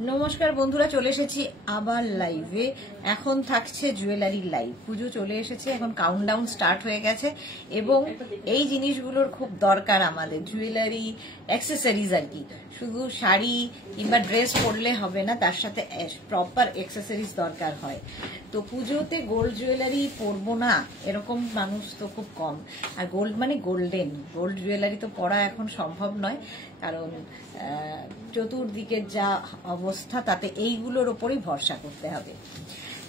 নমস্কার বন্ধুরা, চলে এসেছি আবার লাইভে। এখন থাকছে জুয়েলারি লাইভ। পুজো চলে এসেছে, এখন কাউন্টডাউন স্টার্ট হয়ে গেছে এবং এই জিনিসগুলোর খুব দরকার আমাদের, জুয়েলারি অ্যাক্সেসরিজ আর কি। শুধু শাড়ি কিংবা ড্রেস পরলে হবে না, তার সাথে প্রপার অ্যাক্সেসরিজ দরকার হয়। তো পুজোতে গোল্ড জুয়েলারি পরবো না এরকম মানুষ তো খুব কম। আর গোল্ড মানে গোল্ডেন, গোল্ড জুয়েলারি তো পরা এখন সম্ভব নয়, কারণ চতুর্দিকের যা অবস্থা তাতে এইগুলোর ওপরই ভরসা করতে হবে।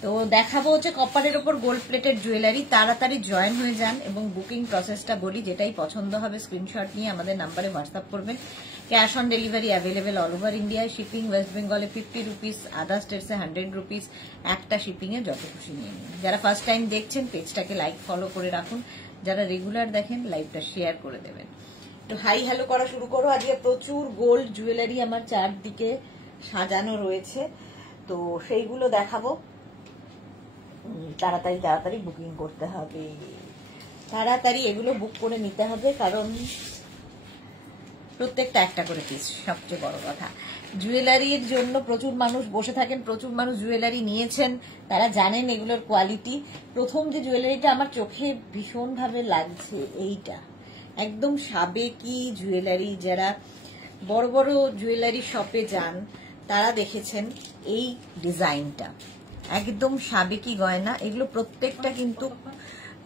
তো দেখাবো হচ্ছে কপারের ওপর গোল্ড প্লেটেড জুয়েলারি। তাড়াতাড়ি জয়েন হয়ে যান এবং বুকিং প্রসেসটা বলি, যেটাই পছন্দ হবে স্ক্রিনশট নিয়ে আমাদের নাম্বারে হোয়াটসঅ্যাপ করবেন। Cash on delivery available all over ইন্ডিয়ায়। শিপিং ওয়েস্ট বেঙ্গলে 50 রুপিস, আদার স্টেটসে 100 রুপিস। একটা শিপিংয়ে যত খুশি নিয়ে নিন। যারা ফার্স্ট টাইম দেখছেন পেজটাকে লাইক ফলো করে রাখুন, যারা রেগুলার দেখেন লাইভটা শেয়ার করে দেবেন। তো হাই হ্যালো করা শুরু করো। আজকে প্রচুর গোল্ড জুয়েলারি আমার চারদিকে সাজানো রয়েছে, তো সেইগুলো দেখাবো। তাড়াতাড়ি তাড়াতাড়ি বুকিং করতে হবে, তাড়াতাড়ি এগুলো বুক করে নিতে হবে, কারণ প্রত্যেকটা একটা করে পিস। সবচেয়ে বড় কথা, জুয়েলারির জন্য প্রচুর মানুষ বসে থাকেন, প্রচুর মানুষ জুয়েলারি নিয়েছেন, তারা জানেন এগুলোর কোয়ালিটি। প্রথম যে জুয়েলারিটা আমার চোখে ভীষণভাবে লাগছে, এইটা একদম সাবেকি জুয়েলারি। যারা বড় বড় জুয়েলারি শপে যান তারা দেখেছেন এই ডিজাইনটা, একদম সাবেকি গয়না। এগুলো প্রত্যেকটা কিন্তু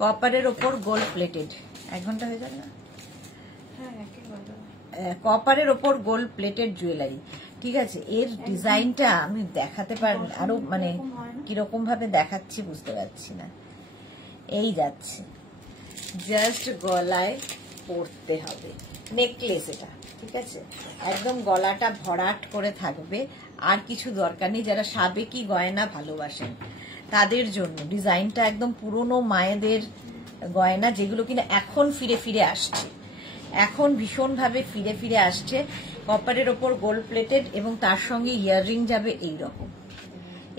কপারের ওপর গোল্ড প্লেটেড। 1 ঘন্টা হয়ে যাবে না? কপারের ওপর গোল্ড প্লেটেড জুয়েলারি, ঠিক আছে। এর ডিজাইনটা আমি দেখাতে পারি আরো, মানে কিরকম ভাবে দেখাচ্ছি বুঝতে পারছি না। এই যাচ্ছে, জাস্ট গলায় পরতে হবে, নেকলেস এটা, ঠিক আছে। একদম গলাটা ভরাট করে থাকবে, আর কিছু দরকার নেই। যারা সাবেকি গয়না ভালোবাসেন তাদের জন্য ডিজাইনটা একদম পুরনো মায়েদের গয়না, যেগুলো কিনা এখন ফিরে ফিরে আসছে, এখন ভীষণভাবে ফিরে ফিরে আসছে। কপারের ওপর গোল্ড প্লেটেড এবং তার সঙ্গে ইয়াররিং যাবে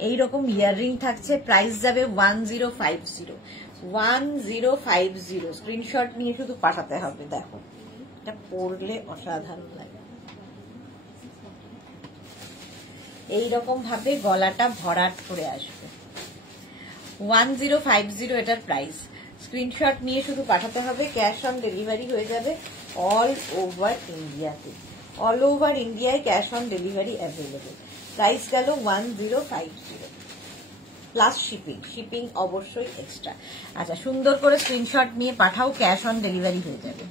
এইরকম ইয়াররিং থাকছে। প্রাইস যাবে 1050 1050। স্ক্রিনশট নিয়ে শুধু পাঠাতে হবে। দেখো এটা পরলে অসাধারণ লাগে, এইরকম ভাবে গলাটা ভরাট করে আসবে। 1050 এটার প্রাইস। স্ক্রিনশট নিয়ে শুধু পাঠাতে হবে, ক্যাশ অন ডেলিভারি হয়ে যাবে অল ওভার ইন্ডিয়াতে। অল ওভার ইন্ডিয়ায় cash on delivery available. Price গেল 1050 প্লাস শিপিং। শিপিং অবশ্যই এক্সট্রা। আচ্ছা, সুন্দর করে স্ক্রিনশট নিয়ে পাঠাও, ক্যাশ অন ডেলিভারি হয়ে যাবে।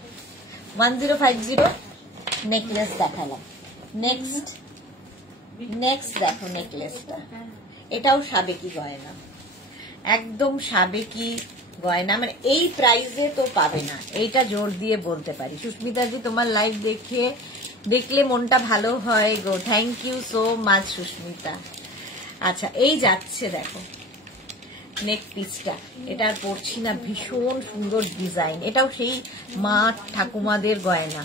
1050 নেকলেস দেখালাম। নেক্সট দেখো নেকলেসটা, এটাও সাবেকি গয়না, একদম সাবেকি গয়না। মানে এই প্রাইসে তো পাবে না, এইটা জোর দিয়ে বলতে পারি। সুস্মিতাজি, তোমার লাইভ দেখলে মনটা ভালো হয় গো। Thank you so much Susmita. আচ্ছা, এই যাচ্ছে দেখো নেক পিসটা, এটা আর পড়ছি না, ভীষণ সুন্দর ডিজাইন। এটাও সেই মা ঠাকুমাদের গয়না,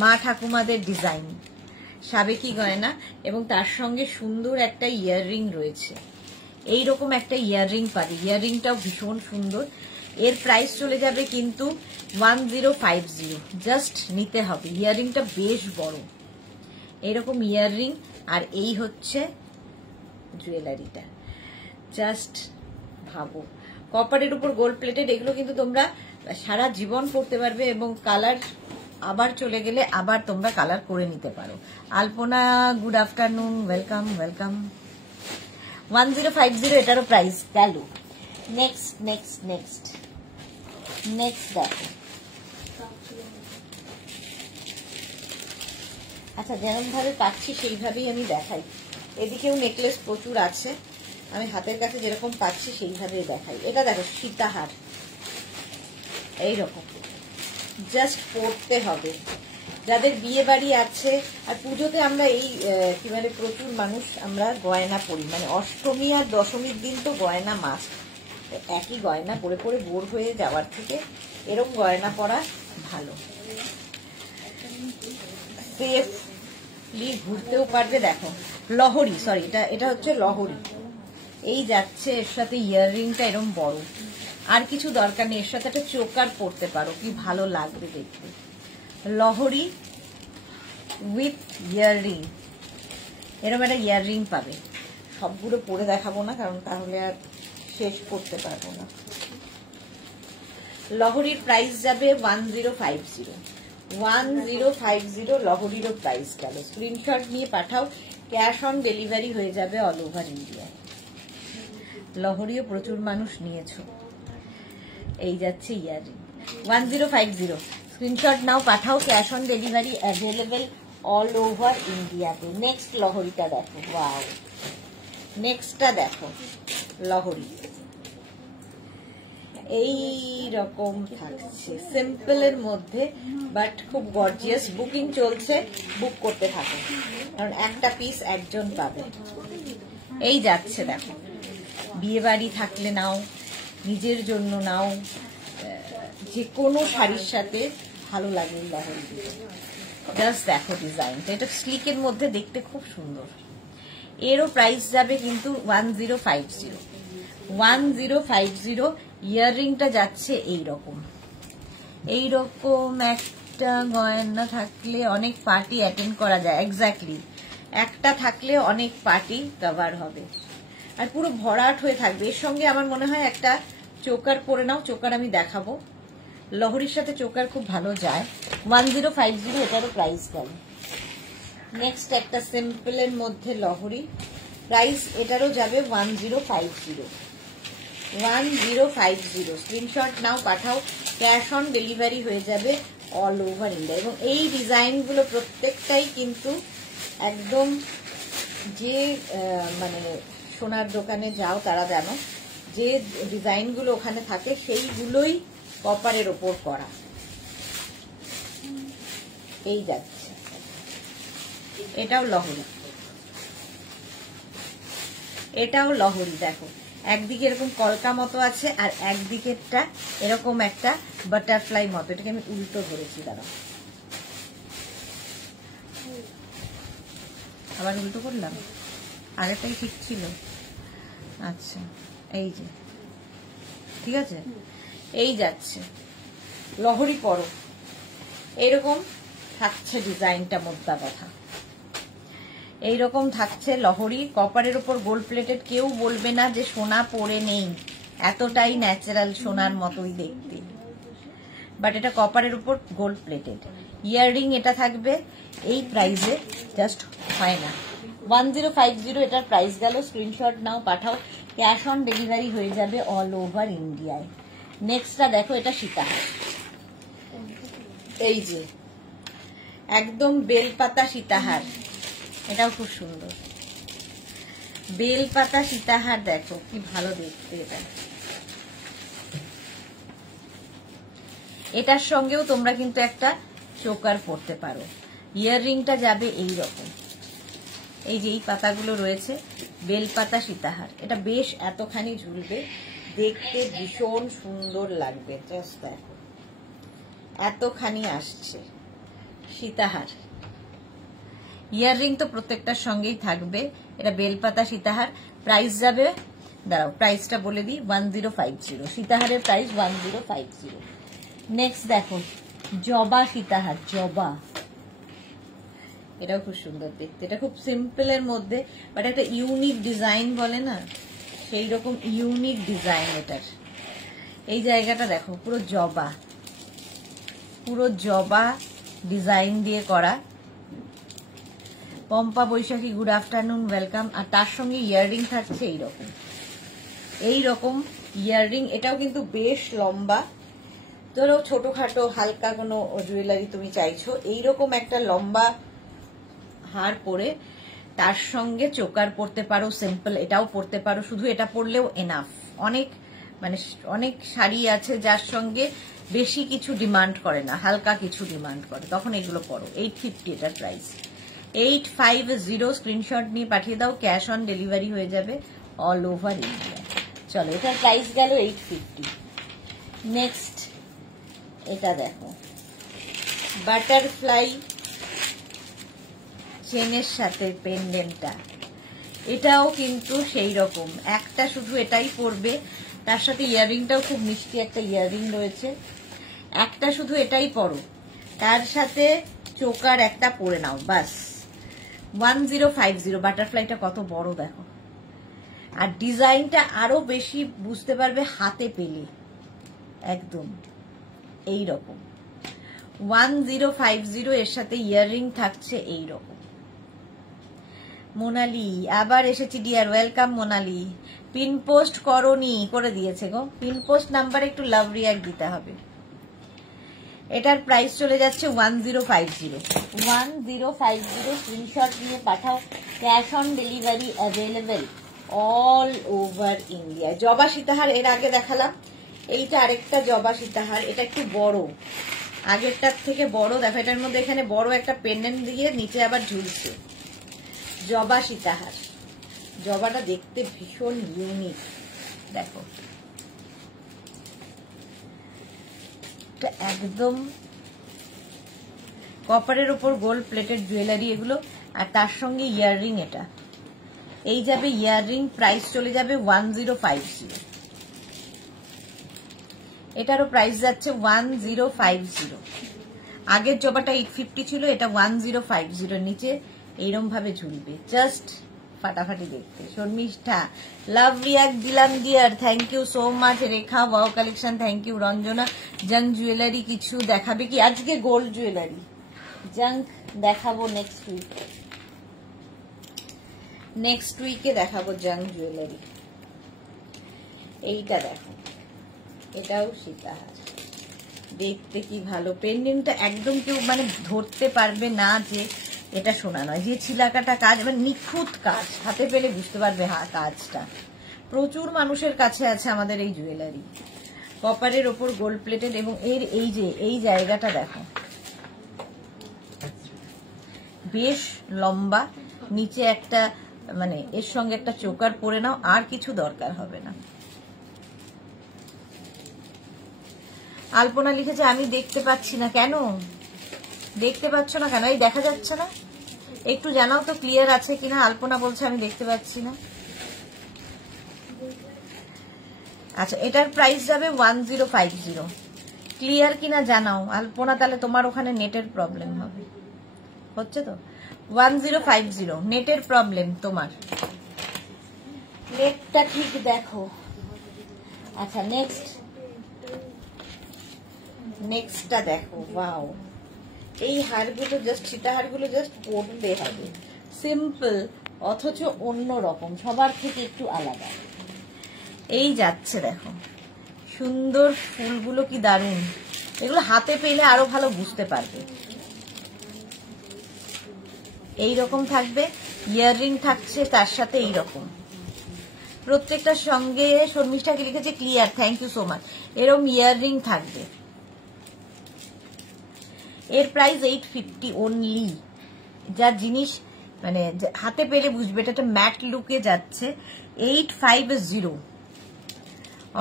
মা ঠাকুমাদের ডিজাইন, সাবেকি গয়না এবং তার সঙ্গে সুন্দর একটা ইয়াররিং রয়েছে। এইরকম একটা ইয়াররিং পাবে, ইয়াররিংটাও ভীষণ সুন্দর। এর প্রাইস চলে যাবে কিন্তু 1050। জাস্ট নিতে হবে। ইয়াররিংটা বেশ বড়, এইরকম ইয়াররিং। আর এই হচ্ছে জুয়েলারিটা, জাস্ট ভাবো। কপারের উপর গোল্ড প্লেটেড, এগুলো কিন্তু তোমরা সারা জীবন পরতে পারবে এবং কালার আবার চলে গেলে আবার তোমরা কালার করে নিতে পারো। আলপনা, গুড আফটারনুন, ওয়েলকাম ওয়েলকাম। 1050 এটারও প্রাইস গেল। নেক্সট দেখো। আচ্ছা, যেমন ভাবে পাচ্ছি সেইভাবেই আমি দেখাই। এদিকেও নেকলেস প্রচুর আছে, আমি হাতের কাছে যেরকম পাচ্ছি সেইভাবে দেখাই। এটা দেখো সীতাহার, এইরকম জাস্ট পরতে হবে। যাদের বিয়ে বাড়ি আছে, আর পুজোতে আমরা এই কি মানে প্রচুর মানুষ আমরা গয়না পরি, মানে অষ্টমী আর দশমীর দিন তো গয়না মাস্ট। একই গয়না পরে পরে বোর হয়ে যাওয়ার থেকে এরকম গয়না পরা ভালো, সেফলি ঘুরতেও পারবে। দেখো লহরি, সরি এটা হচ্ছে লহরি। এই যাচ্ছে, এর সাথে ইয়াররিংটা এরকম বড়, আর কিছু দরকার নেই। এর সাথে একটা চোকার পরতে পারো, কি ভালো লাগবে দেখতে। লহরি উইথ ইয়াররিং, এরকম একটা ইয়াররিং পাবে। সবগুলো পরে দেখাবো না, কারণ তাহলে আর শেষ করতে পারবো না। লহরির প্রাইস যাবে 1050। 1050 লহরিরও প্রাইস গেল। স্ক্রিনশট নিয়ে পাঠাও, ক্যাশ অন ডেলিভারি হয়ে যাবে অল ওভার ইন্ডিয়ায়। লহরিও প্রচুর মানুষ নিয়েছো। এই যাচ্ছে earring 1050। Screenshot now, Pathao, cash on delivery available all over ইন্ডিয়াতে। নেক্সট লহরিটা দেখো, ওয়াও, নেক্সটটা দেখো লহরি। এই রকম থাকছে সিম্পলের মধ্যে, বাট খুব গর্জিয়াস। বুকিং চলছে, বুক করতে থাকো, কারণ একটা পিস একজন পাবে। এই যাচ্ছে দেখো, বিয়ে বাড়ি থাকলে নাও, নিজের জন্য নাও, যে কোনো শাড়ির সাথে ভালো লাগে লহরি দিতে। জাস্ট দেখো ডিজাইনটা, এটা স্লিকের মধ্যে দেখতে খুব সুন্দর। এরও প্রাইস যাবে কিন্তু 1050। 1050 ইয়াররিংটা যাচ্ছে এইরকম। এইরকম একটা গয়না থাকলে অনেক পার্টি অ্যাটেন্ড করা যায়। এক্স্যাক্টলি, একটা থাকলে অনেক পার্টি কভার হবে, আর পুরো ভরাট হয়ে থাকবে। এর সঙ্গে আমার মনে হয় একটা চোকার পরে নাও, চোকার আমি দেখাবো। লহরির সাথে চোকার খুব ভালো যায়। 1050 এটারও প্রাইস গেল। নেক্সট একটা সিম্পলের মধ্যে লহরি, প্রাইস এটারও যাবে 1050। 1050 screenshot now, Pathao, cash on delivery হয়ে যাবে অল ওভার ইন্ডিয়া। এবং এই ডিজাইনগুলো প্রত্যেকটাই কিন্তু একদম, যে মানে সোনার দোকানে যাও তারা জানো, যে ডিজাইনগুলো ওখানে থাকে সেইগুলোই কপারের ওপর করা। এই যাচ্ছে, এটাও লহরি, এটাও লহরি। দেখো, একদিকে এরকম কলকা মতো আছে, আর একদিকেরটা এরকম একটা বাটারফ্লাই মতো। এটাকে আমি উল্টো ধরেছি, দাঁড়াও, আবার উল্টো করলাম, আগেরটাই ঠিক ছিল। আচ্ছা, এই যে ঠিক আছে। এই যাচ্ছে লহরি পরো, এইরকম থাকছে ডিজাইনটা। মোদ্দা কথা এইরকম থাকছে লহরি, কপারের উপর গোল্ড প্লেটেড। কেউ বলবে না যে সোনা পরে নেই, এতটাই ন্যাচারাল, সোনার মতোই দেখতে। বাট এটা কপারের উপর গোল্ড প্লেটেড। ইয়াররিং এটা থাকবে এই প্রাইসে, জাস্ট হয় না। 1050 এটার প্রাইস গেল। Screenshot now, Pathao, cash on delivery হয়ে যাবে অল ওভার ইন্ডিয়ায়। নেক্সটটা দেখো, এটা সীতাহার। এই যে একদম বেলপাতা সীতাহার, এটাও খুব সুন্দর। বেলপাতা সীতাহার দেখো কি ভালো দেখতে। এটা এটার সঙ্গেও তোমরা কিন্তু একটা চোকার পরতে পারো। ইয়াররিংটা যাবে এই রকম। এই যে এই পাতাগুলো রয়েছে, বেলপাতা সীতাহার। এটা বেশ এতখানি ঝুলবে, দেখতে ভীষণ সুন্দর লাগবে। জাস্ট দেখো, এতখানি আসছে সীতাহার। ইয়াররিং তো প্রত্যেকটার সঙ্গেই থাকবে। এটা বেলপাতা সীতাহার। প্রাইস যাবে, দাঁড়াও প্রাইসটা বলে দিই, 1050। সীতাহারের প্রাইস 1050। নেক্সট দেখো, জবা সীতাহার। জবা, এটাও খুব সুন্দর দেখতে। এটা খুব সিম্পলের মধ্যে, বাট একটা ইউনিক ডিজাইন বলে না, সেই রকম ইউনিক ডিজাইন এটার। এই জায়গাটা দেখো, পুরো জবা, পুরো জবা ডিজাইন দিয়ে করা। পম্পা বৈশাখী, গুড আফটারনুন, ওয়েলকাম। আর তার সঙ্গে ইয়াররিং থাকছে এইরকম, এইরকম ইয়াররিং। এটাও কিন্তু বেশ লম্বা। ধরো ছোটখাটো হালকা কোনো জুয়েলারি তুমি চাইছো, এইরকম একটা লম্বা হার পরে তার সঙ্গে চোকার পরতে পারো। সিম্পল এটাও পরতে পারো, শুধু এটা পরলেও এনাফ। অনেক মানে অনেক শাড়ি আছে যার সঙ্গে বেশি কিছু ডিমান্ড করে না, হালকা কিছু ডিমান্ড করে, তখন এগুলো পরো। 850 এটার প্রাইস। 850 স্ক্রিনশট নিয়ে পাঠিয়ে দাও, ক্যাশ অন ডেলিভারি হয়ে যাবে অল ওভার ইন্ডিয়া। চলো, এটার প্রাইস গেল 850। নেক্সট এটা দেখো, বাটারফ্লাই চেনের সাথে পেন্ডেন্টটা। এটাও কিন্তু সেই রকম, একটা শুধু এটাই পরবে, তার সাথে ইয়াররিংটাও খুব মিষ্টি একটা ইয়াররিং রয়েছে। একটা শুধু এটাই পরো, তার সাথে চোকার একটা পরে নাও, বাস 1050 বাটারফ্লাইটা কত বড় দেখো, আর ডিজাইনটা আরো বেশি বুঝতে পারবে হাতে পেলে, একদম এই রকম 1050 এর সাথে ইয়াররিং থাকছে এই রকম। মোনালি আবার এসেছি dear, welcome Monali. Pin post করনি, করে দিয়েছে গো। পিন পোস্ট নাম্বার একটু লাভ রিয়াক্ট দিতে হবে। এটার প্রাইস চলে যাচ্ছে 1050। 1050 স্ক্রিনশট নিয়ে পাঠাও, cash on delivery available all over India. জবা সীতাহার এর আগে দেখালাম, এইটা আরেকটা জবা সীতাহার, এটা একটু বড়, আগেরটার থেকে বড় দেখো। এটার মধ্যে এখানে বড় একটা পেন্ডেন্ট দিয়ে নিচে আবার ঝুলছে। জবা সীতাহার, জবাটা দেখতে ভীষণ ইউনিক দেখো, একদম কপারের উপর গোল্ড প্লেটেড জুয়েলারি এগুলো, আর তার সঙ্গে ইয়াররিং। এটা এই যাবে ইয়াররিং, প্রাইস চলে যাবে 1050। এটারও প্রাইস যাচ্ছে 1050। আগের জবাটা 850 ছিল, এটা 1050 নিচে এইরকম ভাবে ঝুলবে, জাস্ট ফাটাফাটি দেখতে। শর্মিষ্ঠা লাভ রিয়াক্ট দিলাম dear, thank you so much. Rekha wow collection, thank you. Ranjana junk jewellery কিছু দেখাবে কি আজকে? গোল্ড জুয়েলারি জাঙ্ক দেখাবো নেক্সট উইক, নেক্সট উইকে দেখাবো জাঙ্ক জুয়েলারি। এইটা দেখো, এটাও সীতাহার, দেখতে কি ভালো। পেন্ডেন্টটা একদম কেউ মানে ধরতে পারবে না যে এটা সোনা নয়, যে ছিলাকাটা কাজ, মানে নিখুঁত কাজ, হাতে পেলে বুঝতে পারবে কাজটা। প্রচুর মানুষের কাছে আছে আমাদের এই জুয়েলারি, কপারের ওপর গোল্ড প্লেটেড। এবং এর এই যে এই জায়গাটা দেখো, বেশ লম্বা, নিচে একটা মানে এর সঙ্গে একটা চোকার পরে নাও, আর কিছু দরকার হবে না। আলপনা লিখেছে আমি দেখতে পাচ্ছি না। কেন দেখতে পাচ্ছ না কেন? এই দেখা যাচ্ছে না, একটু জানাও তো ক্লিয়ার আছে কিনা। আলপনা বলছে আমি দেখতে পাচ্ছি না। আচ্ছা, এটার প্রাইস যাবে 1050। ক্লিয়ার কিনা জানাও আলপনা, তাহলে তোমার ওখানে নেটের প্রবলেম হবে। হচ্ছে তো 1050, নেটের প্রবলেম তোমার, নেটটা ঠিক দেখো। আচ্ছা নেক্সটটা দেখো, ওয়াও। এই হারগুলো জাস্ট, সীতাহারগুলো জাস্ট পরতে হবে, সিম্পল অথচ অন্য রকম, সবার থেকে একটু আলাদা। এই যাচ্ছে দেখো, সুন্দর ফুলগুলো কি দারুণ, এগুলো হাতে পেলে আরো ভালো বুঝতে পারবে। এই রকম থাকবে, ইয়াররিং থাকছে তার সাথে এই রকম, প্রত্যেকটার সঙ্গে। শর্মিষ্ঠাকে লিখেছে clear, thank you so much. এরকম ইয়াররিং থাকবে। এর প্রাইস 850 অনলি। যা জিনিস মানে হাতে পেলে বুঝবে, এটা একটা ম্যাট লুকে যাচ্ছে। 850।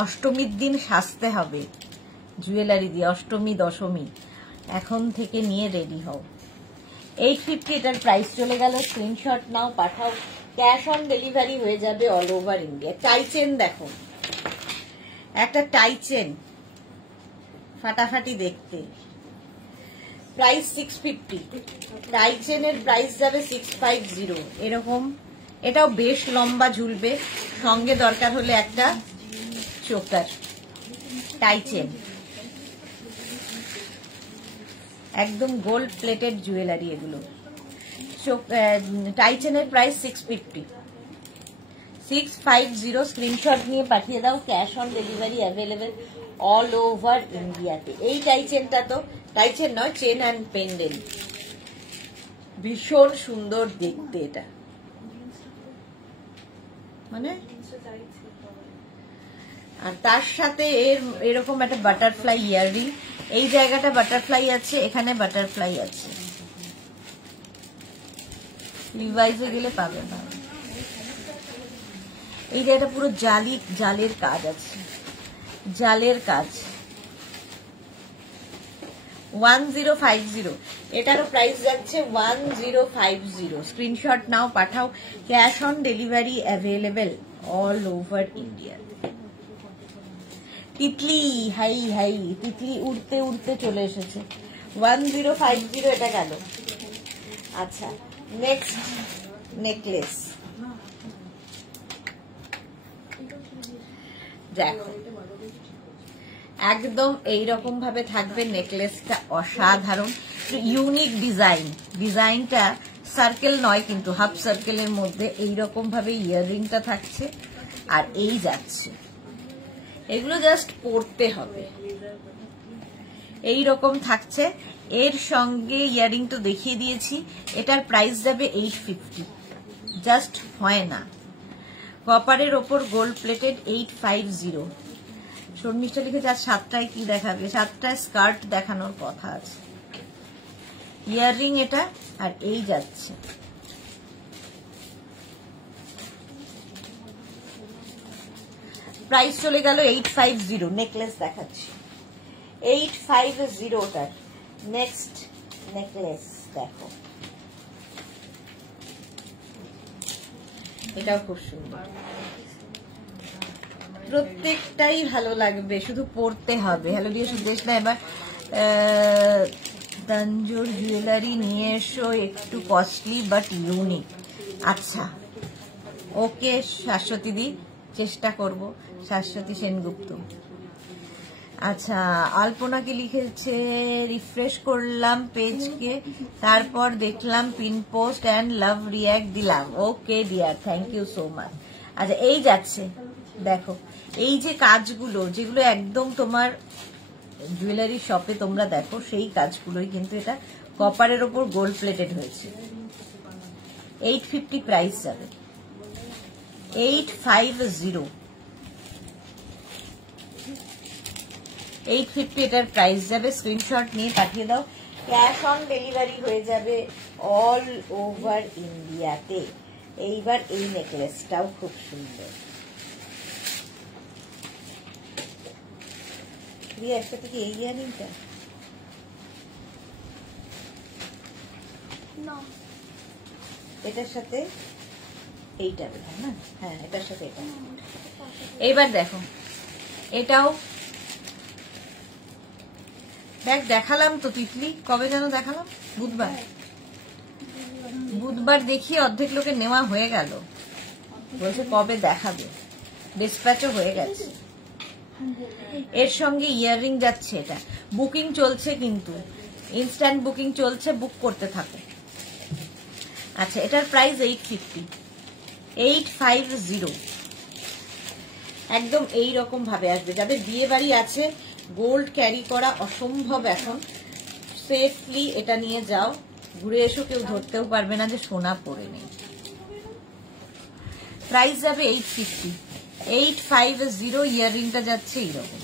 অষ্টমীর দিন সাজতে হবে জুয়েলারি দিয়ে, অষ্টমী দশমী, এখন থেকে নিয়ে রেডি হও। 850 এটার প্রাইস চলে গেল। Screenshot now, Pathao, cash on delivery হয়ে যাবে অল ওভার ইন্ডিয়া। টাইচেন দেখো, একটা টাইচেন ফাটাফাটি দেখতে, প্রাইস 650। টাইচেনের প্রাইস যাবে 650 এরকম। এটাও বেশ লম্বা ঝুলবে, সঙ্গে দরকার হলে একটা চোকার। টাইচেন একদম গোল্ড প্লেটেড জুয়েলারি এগুলো। টাইচেনের প্রাইস 650। স্ক্রিনশট নিয়ে পাঠিয়ে দাও, cash on delivery available all over ইন্ডিয়াতে। এই টাইচেনটা তো টাইচেন নয়, চেন অ্যান্ড পেন্ডেন্ট, ভীষণ সুন্দর দেখতে এটা, মানে। আর তার সাথে এরকম একটা বাটারফ্লাই ইয়াররিং, এই জায়গাটা বাটারফ্লাই আছে, এখানে বাটারফ্লাই আছে। লিভাইসে গেলে পাবে না। এই জায়গাটা পুরো জালের কাজ আছে, জালের কাজ। 1050। এটারও প্রাইস যাচ্ছে 1050। Screenshot now, Pathao, cash on delivery available all over India. Titli, high high, Titli উড়তে উড়তে চলে এসেছে। 1050 এটা গেল। আচ্ছা, নেক্সট নেকলেস দেখো, একদম এইরকম ভাবে থাকবে নেকলেসটা, অসাধারণ ইউনিক ডিজাইন। ডিজাইনটা সার্কেল নয় কিন্তু হাফ সার্কেলের মধ্যে এইরকম ভাবে ইয়াররিংটা থাকছে আর এই যাচ্ছে। এগুলো জাস্ট পরতে হবে, এইরকম থাকছে। এর সঙ্গে ইয়াররিং তো দেখিয়ে দিয়েছি, এটার প্রাইস যাবে 850, জাস্ট হয় না। কপারের ওপর গোল্ড প্লেটেড 850। শর্মিষ্ঠা লিখেছে আজ 7টায় কি দেখাবে? 7টায় স্কার্ট দেখানোর কথা আছে। ইয়াররিং এটা আর এই যাচ্ছে। প্রাইস চলে গেল 850। নেকলেস দেখাচ্ছি 850 ওটার। নেক্সট নেকলেস দেখো, এটাও খুব সুন্দর, প্রত্যেকটাই ভালো লাগবে, শুধু পড়তে হবে। হ্যালো ডিয়ার সুদেশ না, এবার তানজোর জুয়েলারি নিয়ে এসো, একটু কস্টলি বাট ইউনিক। আচ্ছা ওকে শাশ্বতী দি, চেষ্টা করব। শাশ্বতী সেনগুপ্ত। আচ্ছা আলপনাকে লিখেছে রিফ্রেশ করলাম পেজকে, তারপর দেখলাম pin post and love react দিলাম। Okay dear, thank you so much. আচ্ছা এই যাচ্ছে দেখো, এই যে কাজগুলো যেগুলো একদম তোমার জুয়েলারি শপে তোমরা দেখো সেই কাজগুলোই কিন্তু এটা কপারের ওপর গোল্ড প্লেটেড হয়েছে। 850 প্রাইস যাবে, 850 850 এটার প্রাইস যাবে। স্ক্রিনশট নিয়ে পাঠিয়ে দাও, ক্যাশ অন ডেলিভারি হয়ে যাবে অল ওভার ইন্ডিয়াতে। এইবার এই নেকলেসটাও খুব সুন্দর। একসাথে কি এই ইয়ারিংটা? এটার সাথে এইটা না, হ্যাঁ এটার সাথে এটা। এইবার দেখো এটাও দেখ, দেখালাম তো তিতলি, কবে যেন দেখালাম? বুধবার দেখিয়ে অর্ধেক লোকের নেওয়া হয়ে গেল, বলছে কবে দেখাবে, ডিসপ্যাচও হয়ে গেছে। এর সঙ্গে ইয়াররিং যাচ্ছে, এটা বুকিং চলছে কিন্তু, ইনস্ট্যান্ট বুকিং চলছে, বুক করতে থাকো। আচ্ছা এটার প্রাইস 850 একদম এই রকম ভাবে আসবে। যাদের বিয়ে বাড়ি আছে, গোল্ড ক্যারি করা অসম্ভব এখন, সেফলি এটা নিয়ে যাও, ঘুরে এসো, কেউ ধরতেও পারবে না যে সোনা পরে নেই। প্রাইস যাবে 850 ইয়াররিংটা যাচ্ছে এইরকম।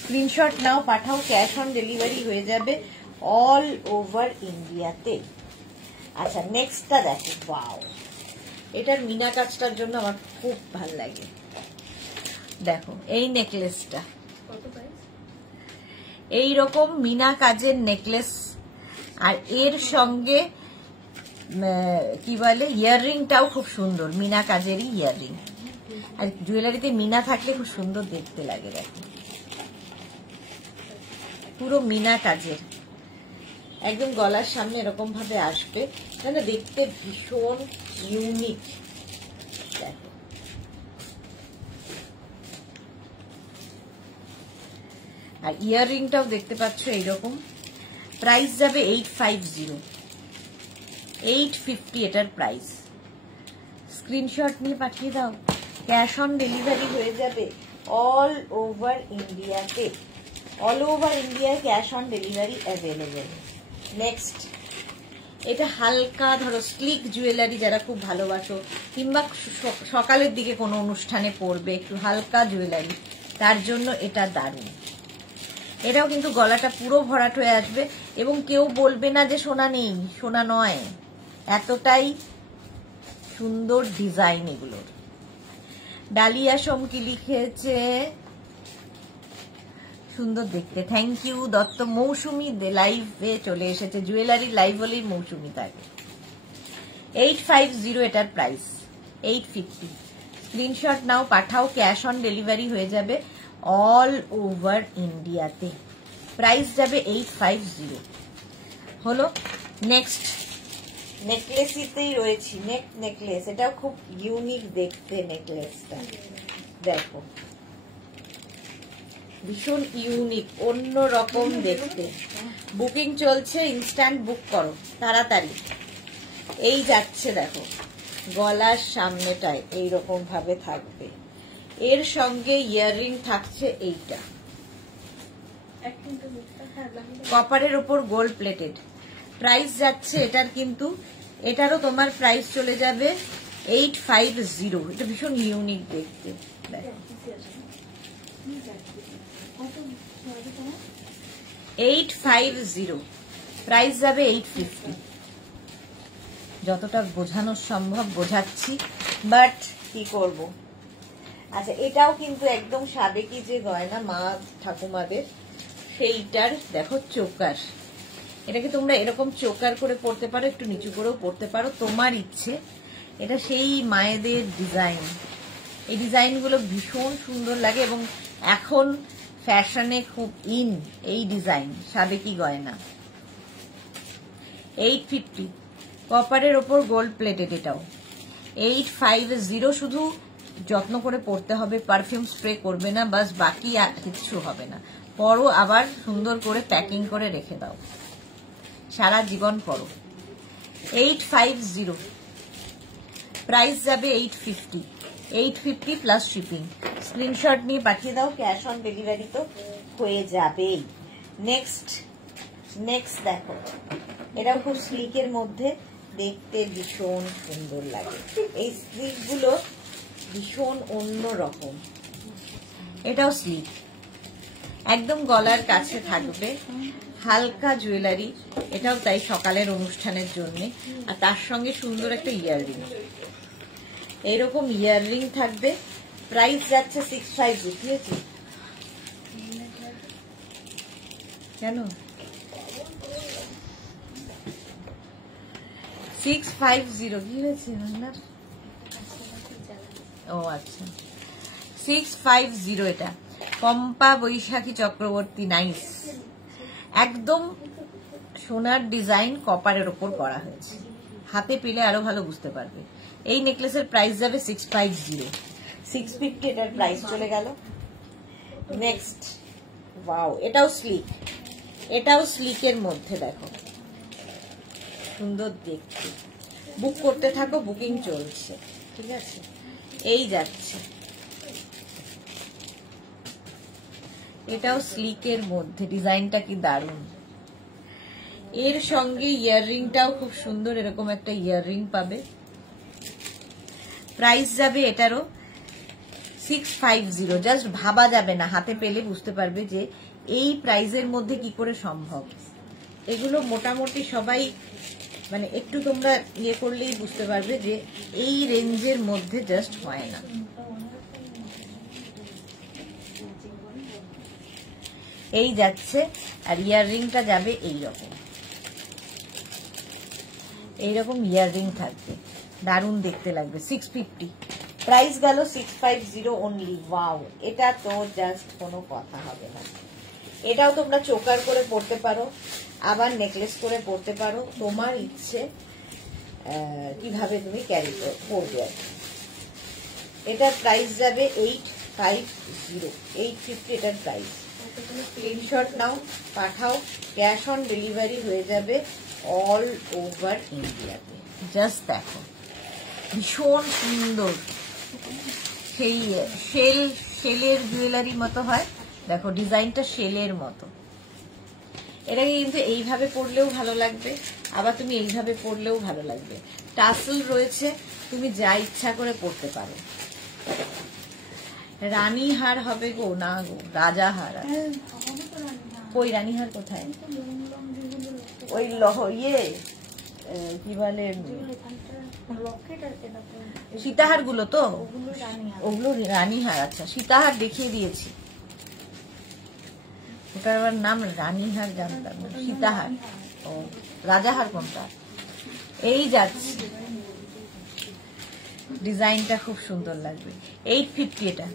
Screenshot now, Pathao, cash on delivery হয়ে যাবে অল ওভার ইন্ডিয়াতে। আচ্ছা নেক্সটটা দেখো, ওয়াও, এটার মিনা কাজটার জন্য আমার খুব ভাল লাগে। দেখো এই নেকলেসটা, এইরকম মিনা কাজের নেকলেস, আর এর সঙ্গে কি বলে ইয়াররিংটাও খুব সুন্দর, মিনা কাজেরই ইয়াররিং। আর জুয়েলারিতে মিনা থাকলে খুব সুন্দর দেখতে লাগে। দেখো পুরো মিনা কাজের, একদম গলার সামনে এরকম ভাবে আসবে, মানে দেখতে ভীষণ ইউনিক। দেখো আর ইয়াররিংটাও দেখতে পাচ্ছ এইরকম। প্রাইস যাবে 850 এটার প্রাইস। স্ক্রিনশট নিয়ে পাঠিয়ে দাও, ক্যাশ অন ডেলিভারি হয়ে যাবে অল ওভার ইন্ডিয়াতে। অল ওভার ইন্ডিয়ায় cash on delivery available. Next এটা হালকা ধরো স্লিক জুয়েলারি যারা খুব ভালোবাসো, কিংবা সকালের দিকে কোনো অনুষ্ঠানে পরবে একটু হালকা জুয়েলারি, তার জন্য এটা দারুণ। এটাও কিন্তু গলাটা পুরো ভরাট হয়ে আসবে এবং কেউ বলবে না যে সোনা নেই, সোনা নয়, এতটাই সুন্দর ডিজাইন এগুলোর। ডালিয়া সমকি লিখেছে সুন্দর দেখতে, থ্যাংক ইউ। দত্ত মৌসুমি লাইভে চলে এসেছে, জুয়েলারি লাইভ হলেই মৌসুমি থাকে। 850 এটার price, 850। Screenshot now, Pathao, cash on delivery হয়ে যাবে অল ওভার ইন্ডিয়াতে। প্রাইস যাবে 850 হলো। নেকলেসিতেই রয়েছি, নেকলেস। এটাও খুব ইউনিক দেখতে নেকলেসটা, দেখো ভীষণ ইউনিক, অন্য রকম দেখতে। বুকিং চলছে, ইনস্ট্যান্ট বুক করো তাড়াতাড়ি। এই যাচ্ছে দেখো, গলার সামনেটায় এইরকম ভাবে থাকবে, এর সঙ্গে ইয়াররিং থাকছে এইটা, কপারের ওপর গোল্ড প্লেটেড। প্রাইস যাচ্ছে এটার, কিন্তু এটারও তোমার প্রাইস চলে যাবে 850। এটা ভীষণ ইউনিক দেখতে, 850, প্রাইস যাবে 850। যতটা বোঝানো সম্ভব বোঝাচ্ছি, বাট কি করব। আচ্ছা, এটাও কিন্তু একদম সাবেকি যে গয়না মা ঠাকুমাদের, সেইটার দেখো চোকার। এটাকে তোমরা এরকম চোকার করে পড়তে পারো, একটু নিচু করেও পড়তে পারো, তোমার ইচ্ছে। এটা সেই মায়েদের ডিজাইন। এই ডিজাইনগুলো ভীষণ সুন্দর লাগে এবং এখন ফ্যাশনে খুব ইন এই ডিজাইন, সাবেকি গয়না। 850, কপারের ওপর গোল্ড প্লেটেড। এটাও 850। শুধু যত্ন করে পড়তে হবে, পারফিউম স্প্রে করবে না, বাস, বাকি আর কিচ্ছু হবে না। পরো, আবার সুন্দর করে প্যাকিং করে রেখে দাও, সারা জীবন পরো। 850, প্রাইস যাবে 850। 850 প্লাস শিপিং। স্ক্রিনশট নিয়ে পাঠিয়ে দাও, ক্যাশ অন ডেলিভারি তো হয়ে যাবেই। নেক্সট দেখো, এটাও খুব স্লিকের মধ্যে, দেখতে ভীষণ সুন্দর লাগে। এই স্লিকগুলো ভীষণ অন্য রকম। এটাও স্লিক, একদম গলার কাছে থাকবে, হালকা জুয়েলারি। এটাও তাই, সকালের অনুষ্ঠানের জন্য। আর তার সঙ্গে সুন্দর একটা ইয়াররিং, এইরকম ইয়াররিং থাকবে। প্রাইস যাচ্ছে 650। ঠিক আছে, কেন 650? কি হয়েছে আপনার? ও আচ্ছা, 650। এটা পম্পা বৈশাখী চক্রবর্তী, নাইস, একদম সোনার ডিজাইন কপারের ওপর করা হয়েছে। হাতে পেলে আরো ভালো বুঝতে পারবে। এই নেকলেসের প্রাইস যাবে 650। 650 এটার প্রাইস চলে গেল। নেক্সট, ওয়াও, এটাও স্লিক, এটাও স্লিকের মধ্যে, দেখো সুন্দর দেখতে। বুক করতে থাকো, বুকিং চলছে। ঠিক আছে, এই যাচ্ছে, এটাও স্লিকের মধ্যে, ডিজাইনটা কি দারুণ। এর সঙ্গে ইয়াররিংটাও খুব সুন্দর, এরকম একটা ইয়াররিং পাবে। প্রাইস যাবে এটারও 650। জাস্ট ভাবা যাবে না, হাতে পেলে বুঝতে পারবে যে এই প্রাইসের মধ্যে কি করে সম্ভব। এগুলো মোটামুটি সবাই, মানে একটু তোমরা ইয়ে করলেই বুঝতে পারবে যে এই রেঞ্জের মধ্যে জাস্ট হয় না। এই যাচ্ছে, আর ইয়াররিংটা যাবে এইরকম, এইরকম ইয়াররিং থাকবে, দারুণ দেখতে লাগবে। 650, প্রাইস গেল 650 অনলি। ওয়াও, এটা তো জাস্ট কোনো কথা হবে না। এটাও তোমরা চোকার করে পড়তে পারো, আবার নেকলেস করে পড়তে পারো, তোমার ইচ্ছে কিভাবে তুমি ক্যারি করবে। এটার প্রাইস যাবে 850, 850 এটার price. Screenshot now, Pathao, cash on delivery হয়ে যাবে অল ওভার ইন্ডিয়াতে। জাস্ট দেখো, ভীষণ সুন্দর, সেই শেলের জুয়েলারি মতো হয়, দেখো ডিজাইনটা শেলের মতো। এটাকে কিন্তু এইভাবে পরলেও ভালো লাগবে, আবার তুমি এইভাবে পরলেও ভালো লাগবে। টাসেল রয়েছে, তুমি যা ইচ্ছা করে পরতে পারো। রানী হার হবে গো, না গো, রাজা হার। ওই রানী হার কোথায়? ওই ইয়ে কি বলে, সীতাহার গুলো তো, ওগুলো রানীহার। আচ্ছা, সীতাহার দেখিয়ে দিয়েছি, ওটার আবার নাম রানীহার জানতাম না, সীতাহার। ও, রাজাহার কোনটা? এই যাচ্ছে, ডিজাইনটা খুব সুন্দর লাগবে। 850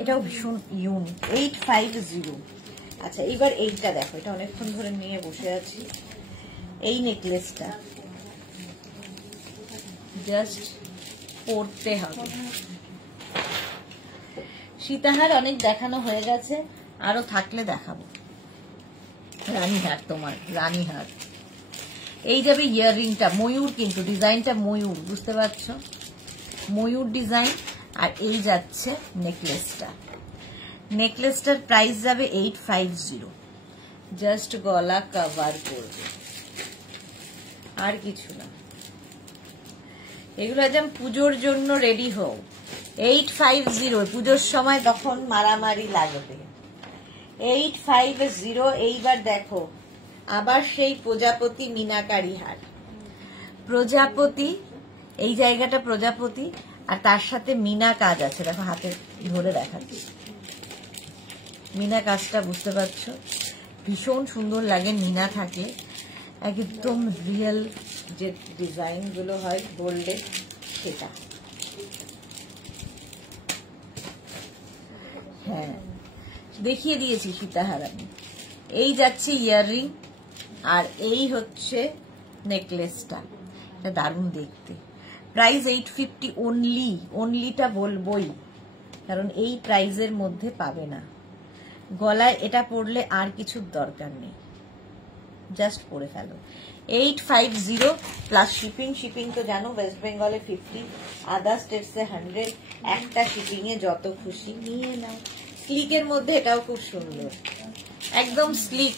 এটাও ভীষণ ইউনিক। 850। আচ্ছা, এবার এইটা দেখো, এটা অনেকক্ষণ ধরে নিয়ে বসে আছি। এই নেকলেসটা জাস্ট পরতে হবে। সীতাহার অনেক দেখানো হয়ে গেছে, আরো থাকলে দেখাবো। রানীহার, তোমার রানীহার। এই যাবে ইয়াররিংটা, ময়ূর কিন্তু ডিজাইনটা ময়ূর, বুঝতে পারছো, ময়ূর ডিজাইন। আর এই যাচ্ছে নেকলেসটা, নেকলেসটার প্রাইস যাবে 850। জাস্ট গলা কভার করবে, আর কিছু না। এগুলো একদম পুজোর জন্য রেডি হও। 850 পুজোর সময় তখন মারামারি লাগবে। 850। এইবার দেখো আবার সেই প্রজাপতি মিনাকারি হার, প্রজাপতি, এই জায়গাটা প্রজাপতি আর তার সাথে মিনা কাজ আছে। দেখো হাতে ধরে দেখাচ্ছি, মিনা কাজটা বুঝতে পারছো, ভীষণ সুন্দর লাগে মিনা থাকে। একদম রিয়েল যে ডিজাইন গুলো হয় গোল্ডে, সেটা। হ্যাঁ, দেখিয়ে দিয়েছি সীতাহার আমি। এই যাচ্ছে ইয়াররিং, আর এই হচ্ছে নেকলেসটা। এটা দারুণ দেখতে। Price 850 only. অনলিটা বলবোই, কারণ এই প্রাইজের মধ্যে পাবে না। গলায় এটা পরলে আর কিছুর দরকার নেই, জাস্ট পরে ফেলো। 850 প্লাস শিপিং। শিপিং তো জানো ওয়েস্ট বেঙ্গলে 50, আদার স্টেটসে 100। একটা শিপিং এ যত খুশি নিয়ে নাও। স্লিকের মধ্যে এটাও খুব সুন্দর, একদম স্লিক।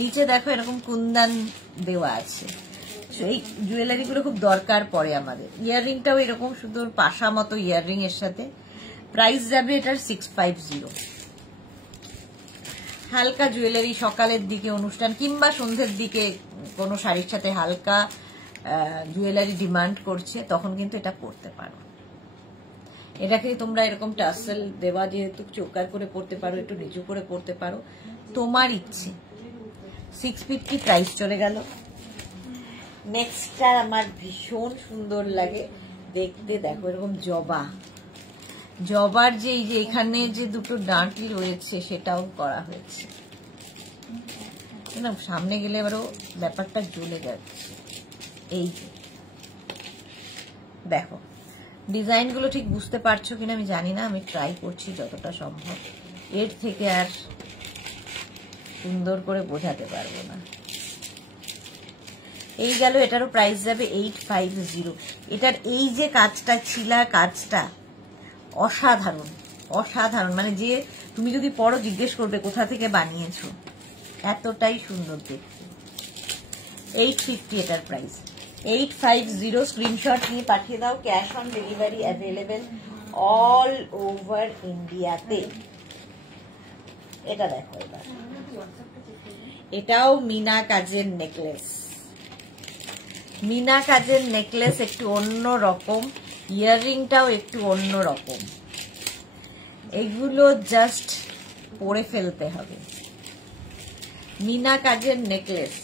নিচে দেখো এরকম কুন্দান দেওয়া আছে। এই জুয়েলারি গুলো খুব দরকার পড়ে আমাদের। ইয়াররিংটাও এরকম সুন্দর পাশা মতো ইয়াররিং এর সাথে। প্রাইস যাবে এটার 650। হালকা জুয়েলারি, সকালের দিকে অনুষ্ঠান কিংবা সন্ধ্যের দিকে কোনো শাড়ির সাথে হালকা জুয়েলারি ডিমান্ড করছে, তখন কিন্তু এটা পরতে পারো। এটাকে তোমরা এরকম টাসেল দেওয়া, যেহেতু চোকার করে পরতে পারো, একটু নিচু করে পরতে পারো, তোমার ইচ্ছে। 650 প্রাইস চলে গেল। নেক্সটটা আমার ভীষণ সুন্দর লাগে দেখতে। দেখো এরকম জবা, জবার যে এই যে এখানে যে দুটো ডাঁটি রয়েছে সেটাও করা হয়েছে। না সামনে গেলে এবারও ব্যাপারটা জ্বলে যাচ্ছে। এই যে দেখো ডিজাইনগুলো ঠিক বুঝতে পারছো কিনা আমি জানি না, আমি ট্রাই করছি যতটা সম্ভব। এর থেকে আর সুন্দর করে বোঝাতে পারবো না। এই গেল, এটারও প্রাইস যাবে 850। এটার এই যে কাজটা, ছিলা কাজটা অসাধারণ, অসাধারণ। মানে যে তুমি যদি পরো জিজ্ঞেস করবে কোথা থেকে বানিয়েছো, এতটাই সুন্দর দেখতে। 850 এটার প্রাইস। 850 স্ক্রিনশট নিয়ে পাঠিয়ে দাও। Cash on delivery available all over ইন্ডিয়াতে। এটা দেখো, এবার এটাও মিনা কাজের নেকলেস। মিনা কাজের নেকলেস একটু অন্য রকম, ইয়াররিংটাও একটু অন্য রকম। এগুলো জাস্ট পরে ফেলতে হবে। মিনা কাজের নেকলেস,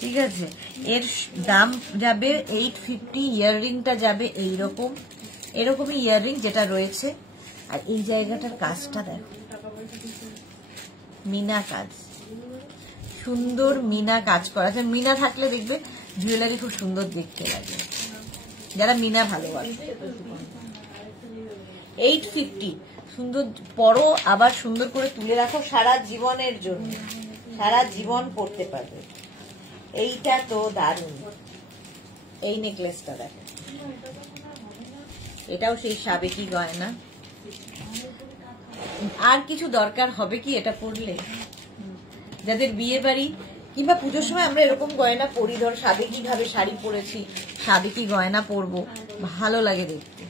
ঠিক আছে। এর দাম যাবে 850। ইয়াররিংটা যাবে এইরকম, এরকমই ইয়াররিং যেটা রয়েছে। আর এই জায়গাটার কাজটা দেখো, মিনা কাজ, সুন্দর মিনা কাজ করা আছে। মিনা থাকলে দেখবে জুয়েলারি খুব সুন্দর দেখতে লাগে, যারা মিনা ভালোবাসে। 850 সুন্দর পরো, আবার সুন্দর করে তুলে রাখো সারা জীবনের জন্য, সারা জীবন পরতে পারবে। এইটা তো দারুণ। এই নেকলেসটা দেখো, এটাও সেই সাবেকি গয়না। আর কিছু দরকার হবে কি এটা পরলে? যাদের বিয়ে বাড়ি কিংবা পুজোর সময় আমরা এরকম গয়না পরি, ধর সাবেকি ভাবে শাড়ি পরেছি, সাবেকি গয়না পরবো, ভালো লাগে দেখতে।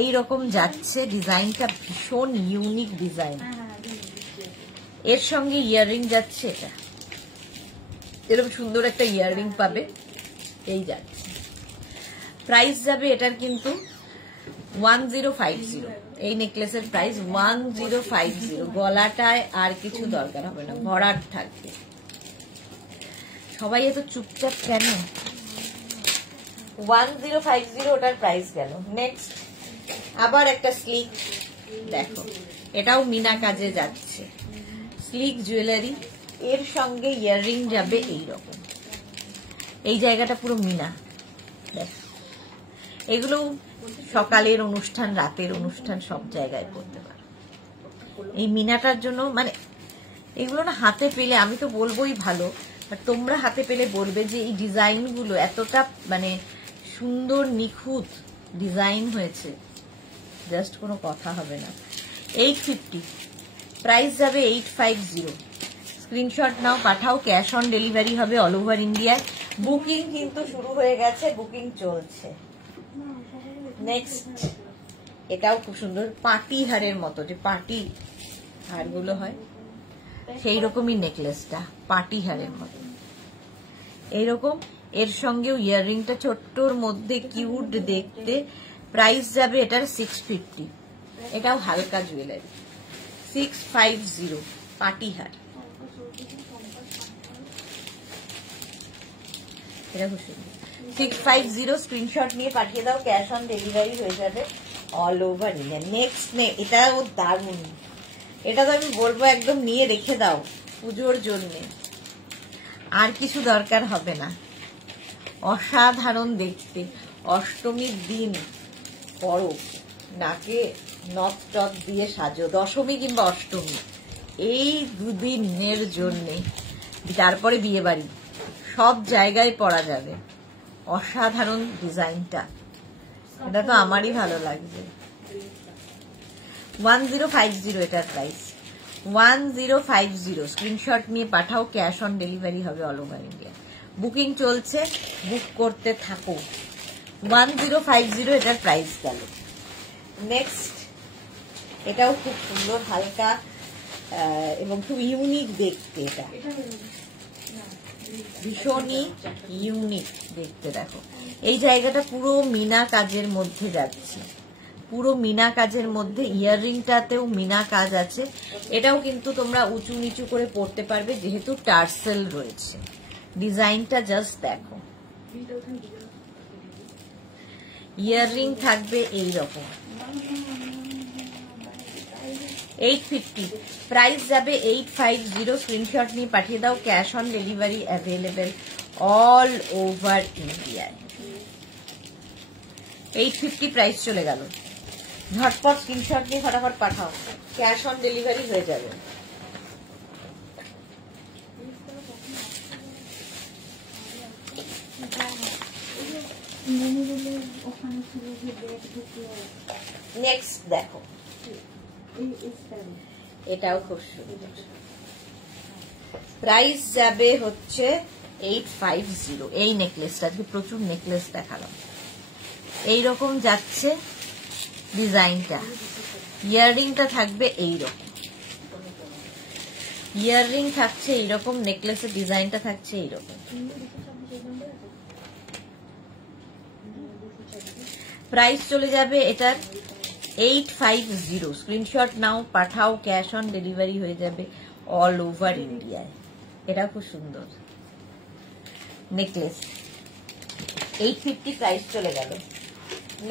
এই রকম যাচ্ছে ডিজাইনটা, ভীষণ ইউনিক ডিজাইন। এর সঙ্গে ইয়াররিং যাচ্ছে, এটা এরকম সুন্দর একটা ইয়াররিং পাবে। এই যাচ্ছে, প্রাইস যাবে এটার কিন্তু 1050। এই নেকলেসের প্রাইস 1050। গলাটায় আর কিছু দরকার হবে না, ভরাট থাকবে। সবাই এত চুপচাপ কেন? 1050 ওটার প্রাইস গেল। নেক্সট আবার একটা স্লিক দেখো, এটাও মিনা কাজে যাচ্ছে। স্লিক জুয়েলারি, এর সঙ্গে ইয়াররিং যাবে এইরকম। এই জায়গাটা পুরো মিনা। এগুলো সকালের অনুষ্ঠান, রাতের অনুষ্ঠান সব জায়গায় করতে পারো। এই মিনাটার জন্য মানে এগুলো না হাতে পেলে আমি তো বলবোই ভালো, আর তোমরা হাতে পেলে বলবে যে এই ডিজাইনগুলো এতটা মানে সুন্দর নিখুঁত ডিজাইন হয়েছে, জাস্ট কোনো কথা হবে না। 850 প্রাইস যাবে 850। Screenshot now, Pathao, cash on delivery হবে অল ওভার ইন্ডিয়ায়। বুকিং কিন্তু শুরু হয়ে গেছে, বুকিং চলছে। নেক্সট, এটাও খুব সুন্দর, পার্টি হারের মতো, যে পার্টি হারগুলো হয় সেই রকমই নেকলেসটা, পার্টি হারের মতো এইরকম। এর সঙ্গেও ইয়াররিংটা ছোট্টর মধ্যে কিউট দেখতে। প্রাইস যাবে এটার 650। এটাও হালকা জুয়েলারি, 650 পার্টি হার। এটা খুব সুন্দর, 650। স্ক্রিনশট নিয়ে পাঠিয়ে দাও, ক্যাশ অন ডেলিভারি হয়ে যাবে অল ওভার ইন্ডিয়া। নেক্সট এটাও দারুণ, এটা তো আমি বলবো একদম নিয়ে রেখে দাও পুজোর জন্যে, আর কিছু দরকার হবে না। অসাধারণ দেখতে, অষ্টমীর দিন পরো, নাকে নথ টথ দিয়ে সাজো, দশমী কিংবা অষ্টমী, এই দুদিনের জন্যে, তারপরে বিয়ে বাড়ি, সব জায়গায় পরা যাবে। অসাধারণ ডিজাইনটা, এটা তো আমারই ভালো লাগছে। 1050 এটার প্রাইস, 1050। স্ক্রিনশট নিয়ে পাঠাও, ক্যাশ অন ডেলিভারি হবে অল ওভার ইন্ডিয়া। বুকিং চলছে, বুক করতে থাকো। 1050 এটার প্রাইস গেল। নেক্সট, এটাও খুব সুন্দর, হালকা এবং খুব ইউনিক দেখতে, এটা ভীষণই ইউনিক দেখতে। দেখো এই জায়গাটা পুরো মিনা কাজের মধ্যে যাচ্ছে, পুরো মিনা কাজের মধ্যে, ইয়াররিংটাতেও মিনা কাজ আছে। এটাও কিন্তু তোমরা উঁচু নিচু করে পরতে পারবে যেহেতু টার্সেল রয়েছে। ডিজাইনটা জাস্ট দেখো, ইয়াররিং থাকবে এইরকম। 850 প্রাইস যাবে 850। স্ক্রিনশট নিয়ে পাঠিয়ে দাও, cash on delivery available all over ইন্ডিয়ায়। 850 প্রাইস চলে গেল। ঝটপট স্ক্রিনশট নিয়ে ফটাফট পাঠাও, ক্যাশ অন ডেলিভারি হয়ে যাবে। নেক্সট দেখো, এটাও খুব সুন্দর, প্রাইস যাবে হচ্ছে 850। এই নেকলেসটা, আজকে প্রচুর নেকলেস দেখালাম, এইরকম যাচ্ছে ডিজাইনটা। ইয়াররিংটা থাকবে এইরকম, ইয়াররিং থাকছে এইরকম, নেকলেসের ডিজাইনটা থাকছে এইরকম। প্রাইস চলে যাবে এটার 850। Screenshot now, Pathao, cash on delivery হয়ে যাবে অল ওভার ইন্ডিয়ায়। এটা খুব সুন্দর নেকলেস, 850 প্রাইস চলে গেল।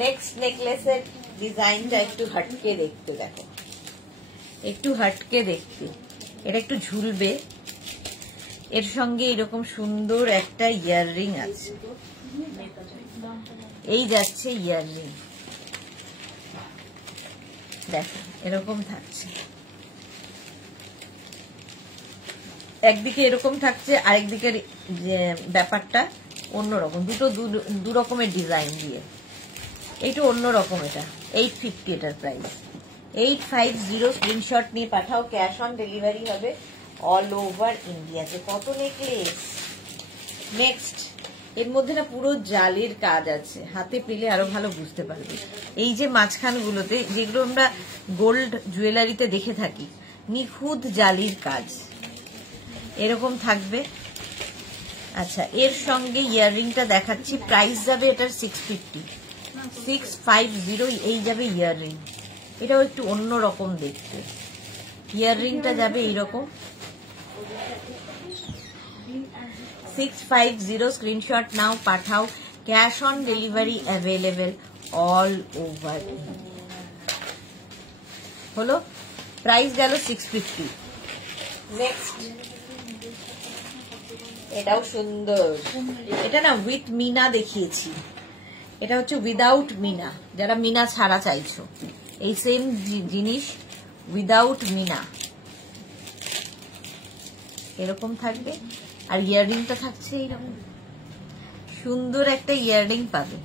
নেক্সট নেকলেসের ডিজাইনটা একটু হটকে দেখতে, দেখো একটু হটকে দেখতে, এটা একটু ঝুলবে, এর সঙ্গে এরকম সুন্দর একটা ইয়াররিং আছে, এই যাচ্ছে ইয়াররিং, দেখো এরকম থাকছে, একদিকে এরকম থাকছে, আরেকদিকের ব্যাপারটা অন্যরকম, দু রকমের ডিজাইন দিয়ে, এইটা অন্যরকম। এটা 850 এটার প্রাইস, 850। স্ক্রিনশট নিয়ে পাঠাও, ক্যাশ অন ডেলিভারি হবে অল ওভার ইন্ডিয়াতে। কত নেকলেস! নেক্সট, এর মধ্যে না পুরো জালের কাজ আছে, হাতে পেলে আরো ভালো বুঝতে পারবে। এই যে মাঝখানগুলোতে যেগুলো আমরা গোল্ড জুয়েলারিতে দেখে থাকি, নিখুঁত জালির কাজ এরকম থাকবে। আচ্ছা, এর সঙ্গে ইয়াররিংটা দেখাচ্ছি, প্রাইস যাবে এটার 650। এই যাবে ইয়াররিং, এটাও একটু অন্যরকম দেখতে, ইয়াররিংটা যাবে এইরকম, 650। Screenshot now, Pathao, cash on delivery available all over India. হলো, প্রাইস গেল 650। নেক্সট, এটাও সুন্দর। এটা না উইথ মিনা দেখিয়েছি, এটা হচ্ছে উইদাউট মিনা, যারা মিনা ছাড়া চাইছো এই সেম জিনিস উইদাউট মিনা এরকম থাকবে। আর ইয়াররিংটা থাকছে এইরকম সুন্দর একটা ইয়াররিং পাবে।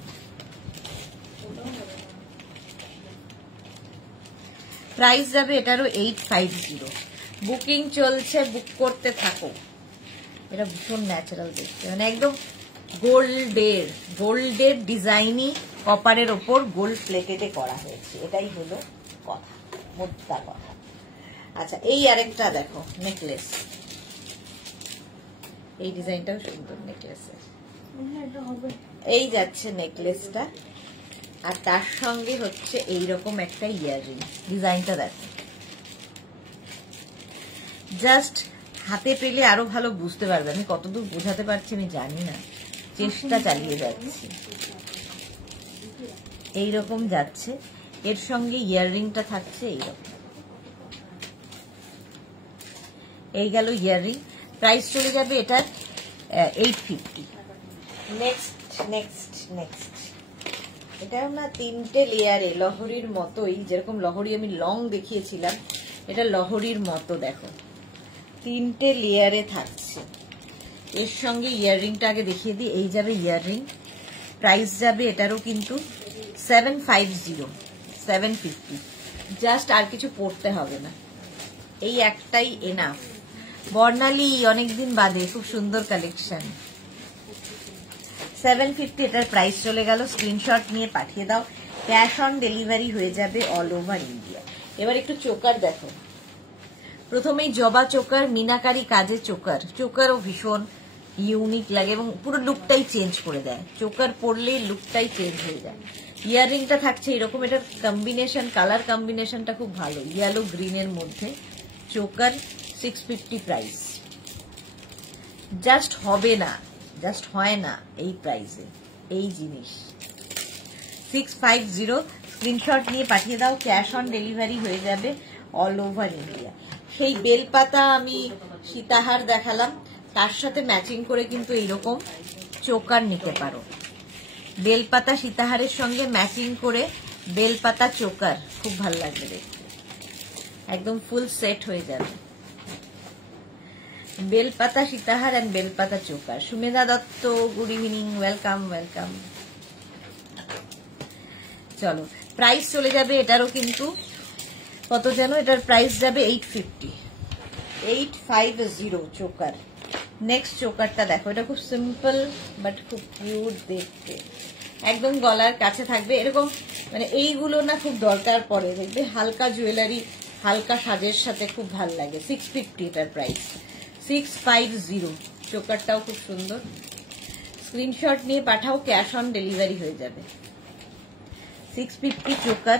প্রাইস যাবে এটারও 850। বুকিং চলছে, বুক করতে থাকো। এটা ভীষণ ন্যাচারাল দেখতে, মানে একদম গোল্ডের ডিজাইনই কপারের ওপর গোল্ড প্লেটেডে করা হয়েছে, এটাই হলো কথা, মোদ্দা কথা। আচ্ছা এই আরেকটা দেখো নেকলেস, এই ডিজাইনটাও সুন্দর নেকলেসের। এই যাচ্ছে নেকলেসটা, আর তার সঙ্গে হচ্ছে এইরকম একটা ইয়াররিং। ডিজাইনটা দেখো, জাস্ট হাতে পেলে আরো ভালো বুঝতে পারবে। আমি কতদূর বোঝাতে পারছি আমি জানি না, চেষ্টা চালিয়ে যাচ্ছি। এইরকম যাচ্ছে, এর সঙ্গে ইয়াররিংটা থাকছে এইরকম। এই গেল ইয়াররিং। প্রাইস চলে যাবে এটার 850। নেক্সট এটাও না 3টে লেয়ারে লহরির মতোই, যেরকম লহরি আমি লং দেখিয়েছিলাম, এটা লহরির মতো দেখো 3টে লেয়ারে থাকছে। এর সঙ্গে ইয়াররিংটা আগে দেখিয়ে দিই। এই যাবে ইয়াররিং, প্রাইস যাবে এটারও কিন্তু 750। জাস্ট আর কিছু পড়তে হবে না, এই একটাই এনাফ। বর্ণালী অনেকদিন বাদে, খুব সুন্দর কালেকশন। 750 এটার প্রাইস চলে গেল। স্ক্রিনশট নিয়ে পাঠিয়ে দাও, ক্যাশ অন ডেলিভারি হয়ে যাবে অল ওভার ইন্ডিয়া। এবার একটু চোকার দেখো। প্রথমেই জবা চোকার, মিনাকারি কাজে চোকারও ভীষণ ইউনিক লাগে এবং পুরো লুকটাই চেঞ্জ করে দেয়। চোকার পরলে লুকটাই চেঞ্জ হয়ে যায়। ইয়াররিংটা থাকছে এরকম, এটার কম্বিনেশন, কালার কম্বিনেশনটা খুব ভালো, ইয়েলো গ্রিনের মধ্যে। Choker 650 price. জাস্ট হবে না, জাস্ট হয় না এই প্রাইসে এই জিনিস। 650 স্ক্রিনশট নিয়ে পাঠিয়ে দাও, ক্যাশ অন ডেলিভারি হয়ে যাবে অল ওভার ইন্ডিয়া। সেই বেলপাতা আমি সীতাহার দেখালাম, তার সাথে ম্যাচিং করে কিন্তু এইরকম চোকার নিতে পারো। বেলপাতা সীতাহারের সঙ্গে ম্যাচিং করে বেলপাতা চোকার খুব ভালো লাগবে দেখতে, একদম ফুল সেট হয়ে যাবে। বেলপাতা সীতাহার এন্ড বেলপাতা choker. Sumedha Dutta good evening, welcome. চলো প্রাইস চলে যাবে এটারও কিন্তু কত যেন, এটার প্রাইস যাবে 850 চোকার। নেক্সট চোকারটা দেখো, এটা খুব সিম্পল বাট খুব কিউট দেখতে, একদম গলার কাছে থাকবে এরকম। মানে এইগুলো না খুব দরকার পড়ে, দেখবে হালকা জুয়েলারি, হালকা সাজের সাথে খুব ভাল লাগে। 650 এটার প্রাইস। 650 চোকারটাও খুব সুন্দর। স্ক্রিনশট নিয়ে পাঠাও, ক্যাশ অন ডেলিভারি হয়ে যাবে। 650 চোকার।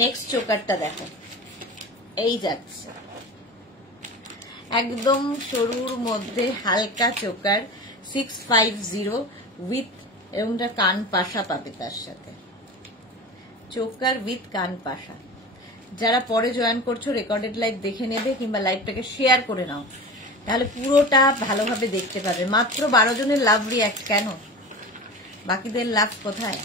নেক্সট চোকারটা দেখো, এই যাচ্ছে একদম সরুর মধ্যে হালকা চোকার। 650 উইথ এরকমটা কান পাশা পাবে তার সাথে, চোকার উইথ কান পাশা। যারা পরে জয়েন করছো রেকর্ডেড লাইভ দেখে নেবে, কিংবা লাইভটাকে শেয়ার করে নাও, তাহলে পুরোটা ভালোভাবে দেখতে পাবে। মাত্র 12 জনের লাভ রিঅ্যাক্ট, কেন বাকিদের লাভ কোথায়?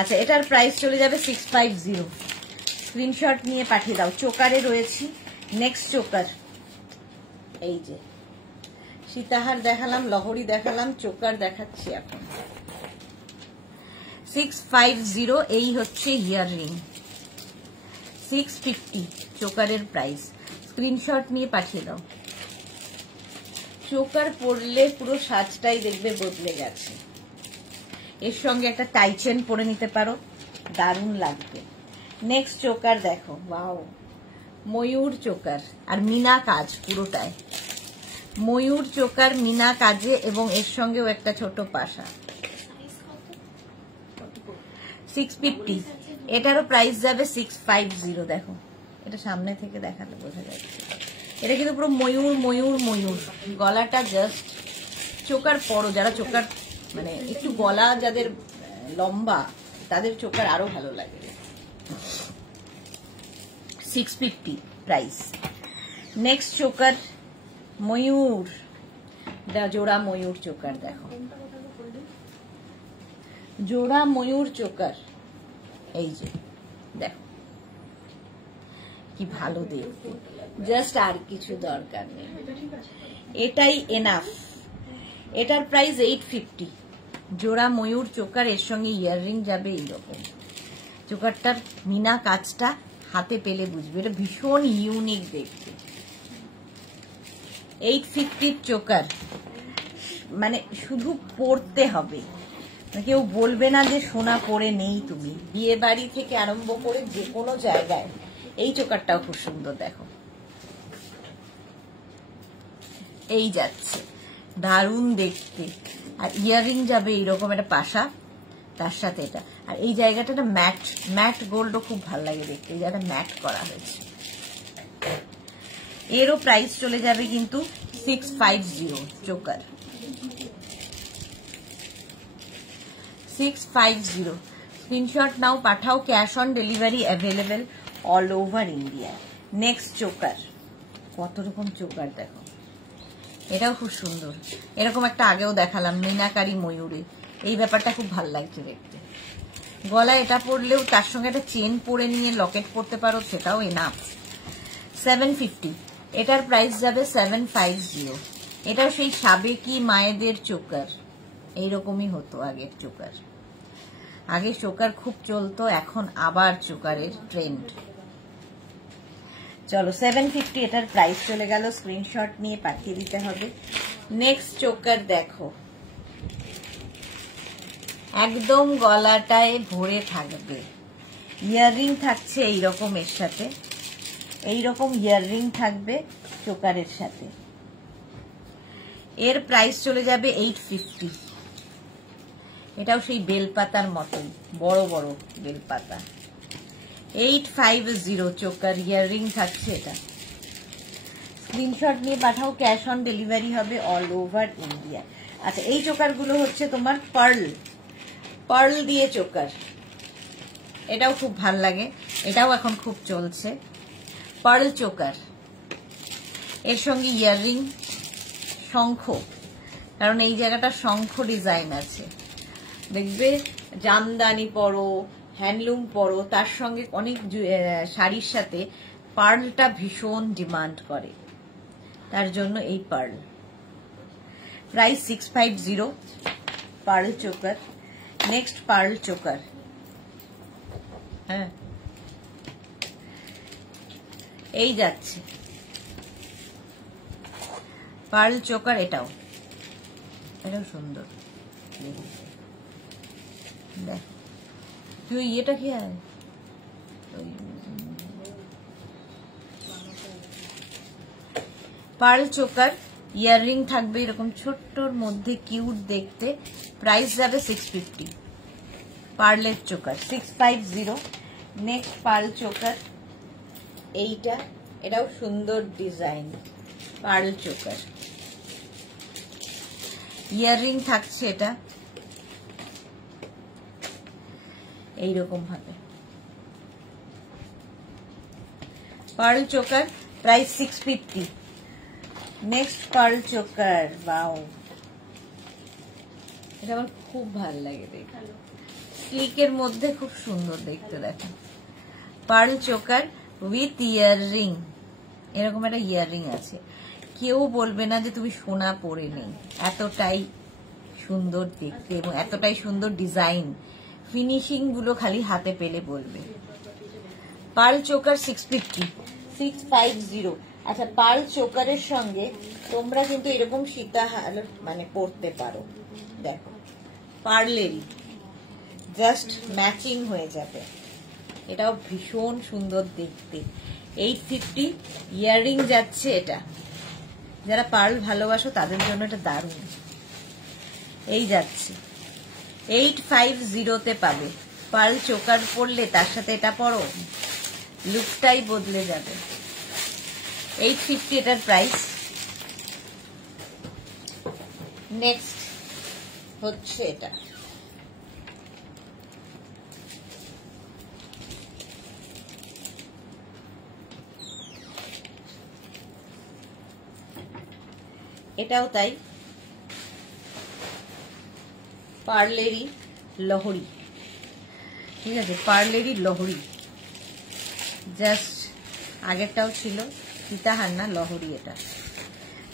আচ্ছা এটার প্রাইস চলে যাবে 650। স্ক্রিনশট নিয়ে পাঠিয়ে দাও। চোকারে রয়েছি। নেক্সট চোকার, এই যে সীতাহার দেখালাম, লহরি দেখালাম, চোকার দেখাচ্ছি এখন। 650 এই হচ্ছে ইয়াররিং। 650 চোকারের প্রাইস। স্ক্রিনশট নিয়ে পাঠিয়ে দাও। চোকার পরলে পুরো সাজটাই দেখবে বদলে গেছে। এর সঙ্গে একটা টাইচেন পরে নিতে পারো, দারুণ লাগবে। নেক্সট চোকার দেখো, ওয়াও, ময়ূর চোকার আর মিনা কাজ পুরোটায়। ময়ূর চোকার মিনা কাজে এবং এর সঙ্গেও একটা ছোট পাশা। 650 এটারও প্রাইস যাবে 650। দেখো এটা সামনে থেকে দেখালে বোঝা যাচ্ছে, এটা কিন্তু পুরো ময়ূর। গলাটা জাস্ট চোকার পরো, যারা চোকার মানে একটু গলা যাদের লম্বা তাদের চোকার আরো ভালো লাগে। 650 প্রাইস। নেক্সট চোকার ময়ূর, জোড়া ময়ূর চোকার, দেখো জোড়া ময়ূর চোকার, এই যে দেখো কি ভালো দেখতে, জাস্ট আর কিছু দরকার নেই, এটাই এনাফ। এটার প্রাইস 850। জোড়া ময়ূর চোকার, এর সঙ্গে ইয়াররিং যাবে এইরকম। চোকারটার মিনা কাজটা হাতে পেলে বুঝবে, এটা ভীষণ ইউনিক দেখতে। 850 চোকার, মানে শুধু পরতে হবে, কেউ বলবে না যে সোনা পরে নেই তুমি। বিয়ে বাড়ি থেকে আরম্ভ করে যে কোনো জায়গায় এই চোকারটাও খুব সুন্দর, দেখো এই যাচ্ছে, দারুণ দেখতে। আর ইয়াররিং যাবে এইরকম একটা পাশা, তার সাথে এটা। আর এই জায়গাটা ম্যাট, ম্যাট গোল্ডও খুব ভালো লাগে দেখতে, এই জায়গাটা ম্যাট করা হয়েছে। এরও প্রাইস চলে যাবে কিন্তু 650 choker, 650। Screenshot now, Pathao, cash on delivery available all over India. Next choker, কত রকম চোকার দেখো, এটাও খুব সুন্দর। এরকম একটা আগেও দেখালাম মিনাকারি ময়ূরে, এই ব্যাপারটা খুব ভালো লাগছে দেখতে। গলায় এটা পরলেও তার সঙ্গে একটা চেন পরে নিয়ে লকেট পরতে পারো, সেটাও এনাফ। 750, এটার প্রাইস যাবে 750। এটাও সেই সাবেকি মায়েদের চোকার, এইরকমই হতো আগের চোকার। আগে চোকার খুব চলতো, এখন আবার চোকারের ট্রেন্ড। চলো 750 এটার প্রাইস চলে গেল, স্ক্রিনশট নিয়ে পাঠিয়ে দিতে হবে। নেক্সট চোকার দেখো, একদম গলাটায় ভরে থাকবে, ইয়াররিং থাকছে এইরকম, এর সাথে এইরকম ইয়াররিং থাকবে চোকারের সাথে। এর প্রাইস চলে যাবে 850। এটাও সেই বেলপাতার মতন বড় বড় বেলপাতা। 850 চোকার, ইয়াররিং থাকছে এটা। স্ক্রিনশট নিয়ে পাঠাও, ক্যাশ অন ডেলিভারি হবে অল ওভার ইন্ডিয়া। আচ্ছা, এই চোকারগুলো হচ্ছে তোমার পার্ল, পার্ল দিয়ে চোকার, এটাও খুব ভাল লাগে, এটাও এখন খুব চলছে। পার্ল চোকার, এর সঙ্গে ইয়াররিং, শঙ্খ, কারণ এই জায়গাটা শঙ্খ ডিজাইন আছে, দেখবে জামদানি পরো, হ্যান্ডলুম পরো, তার সঙ্গে অনেক শাড়ির সাথে পার্লটা ভীষণ ডিমান্ড করে, তার জন্য এই pearl. Price 650 pearl choker. Next pearl choker, হ্যাঁ এই যাচ্ছে পার্ল চোকার, এটাও সুন্দর। দেখ তুই এটা কি হয়, পার্ল চোকার, ইয়াররিং থাকবে এরকম ছোট্টর মধ্যে, কিউট দেখতে। প্রাইস যাবে 650। পার্লের চোকার 650। নেক্সট পার্ল চোকার, এইটা, এটাও সুন্দর ডিজাইন, পার্ল চোকার, ইয়াররিং থাকছে এটা এইরকম ভাবে। Pearl choker, price 650। Next pearl choker, wow, এটা আমার খুব ভালো লাগে দেখতে, স্লিকের মধ্যে খুব সুন্দর দেখতে। দেখো পার্ল চোকার উইথ ইয়াররিং, এরকম একটা ইয়াররিং আছে, কেউ বলবে না যে তুমি সোনা পরে নেই, এতটাই সুন্দর দেখতে এবং এতটাই সুন্দর ডিজাইন, ফিনিশিং গুলো খালি হাতে পেলে বলবে। Pearl choker 650। আচ্ছা, পার্ল চোকারের সঙ্গে তোমরা কিন্তু এরকম সীতাহার মানে পরতে পারো, দেখো পার্লেরই, জাস্ট ম্যাচিং হয়ে যাবে, এটাও ভীষণ সুন্দর দেখতে। 850 ইয়াররিং যাচ্ছে এটা, যারা পার্ল ভালোবাসো তাদের জন্য এটা দারুণ। এই যাচ্ছে 850 পাবে। পার্ল চোকার পরলে তার সাথে এটা পরো, লুকটাই বদলে যাবে। 850 এটার প্রাইস। নেক্সট হচ্ছে এটা, এটাও তাই, পার্লেরই লহরি, ঠিক আছে, পার্লেরই লহরি, জাস্ট আগেরটাও ছিল সীতাহার না লহরি এটা।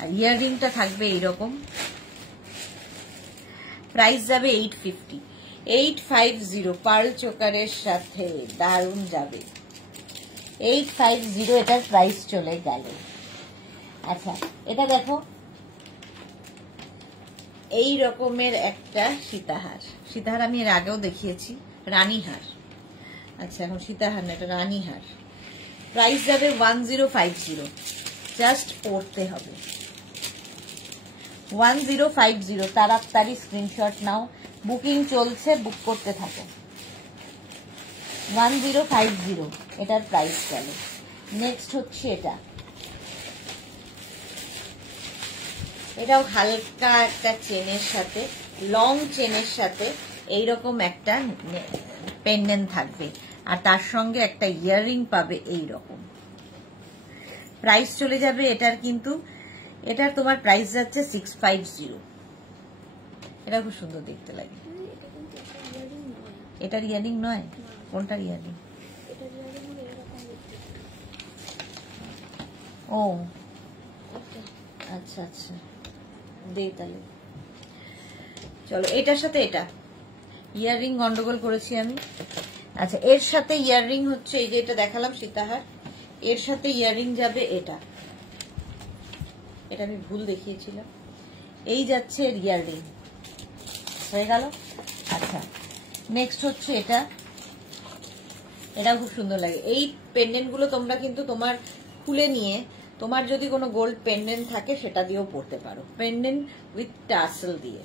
আর ইয়াররিংটা থাকবে এইরকম, প্রাইস যাবে 850, 850 পার্ল চোকারের সাথে, দারুণ যাবে 850, এটার প্রাইস চলে গেল। আচ্ছা এটা দেখো, এই রকমের একটা সীতাহার, সীতাহার আমি এর আগেও দেখিয়েছি, রানীহার। আচ্ছা এখন সীতাহার না, এটা রানীহার, প্রাইস যাবে 1050, জাস্ট পড়তে হবে 1050। তাড়াতাড়ি স্ক্রিনশট নাও, বুকিং চলছে, বুক করতে থাকো। 1050 এটার প্রাইস গেল। নেক্সট হচ্ছে এটা, এটাও হালকা একটা চেনের সাথে, লং চেনের সাথে এইরকম একটা পেন্ডেন্ট থাকবে, আর তার সঙ্গে একটা ইয়াররিং পাবে এইরকম। প্রাইস চলে যাবে এটার, কিন্তু এটার তোমার প্রাইস যাচ্ছে 650। এটা খুব সুন্দর দেখতে লাগে। এটার ইয়াররিং নয়, কোনটার ইয়াররিং? ও আচ্ছা আচ্ছা, দে তাহলে। চলো এটার সাথে এটা ইয়াররিং গন্ডগোল করেছি আমি। আচ্ছা এর সাথে ইয়াররিং হচ্ছে এই যে এটা দেখালাম সীতাহার, এর সাথে ইয়াররিং যাবে এটা, এটা আমি ভুল দেখিয়েছিলাম, এই যাচ্ছে এর ইয়াররিং, হয়ে গেল। আচ্ছা নেক্সট হচ্ছে এটা, এটা খুব সুন্দর লাগে। এই পেন্ডেন্ট গুলো তোমরা কিন্তু তোমার খুলে নিয়ে, তোমার যদি কোনো গোল্ড পেন্ডেন্ট থাকে সেটা দিয়েও পড়তে পারো, পেন্ডেন্ট উইথ টাসেল দিয়ে,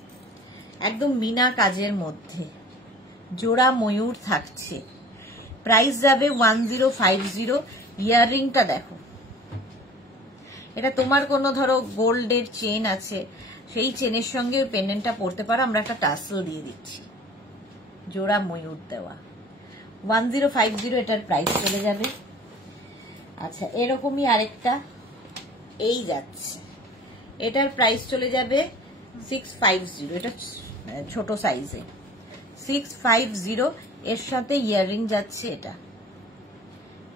একদম মিনা কাজের মধ্যে, জোড়া ময়ূর থাকছে। প্রাইস যাবে 1050। ইয়াররিংটা দেখো, এটা তোমার কোনো ধরো গোল্ডের চেন আছে, সেই চেনের সঙ্গে ওই পেন্ডেন্টটা পড়তে পারো। আমরা একটা টাসেল দিয়ে দিচ্ছি, জোড়া ময়ূর দেওয়া, 1050 এটার প্রাইস চলে যাবে। আচ্ছা এরকমই আরেকটা এই যাচ্ছে, এটার প্রাইস চলে যাবে 650, এটা ছোট সাইজে 650। এর সাথে ইয়াররিং যাচ্ছে এটা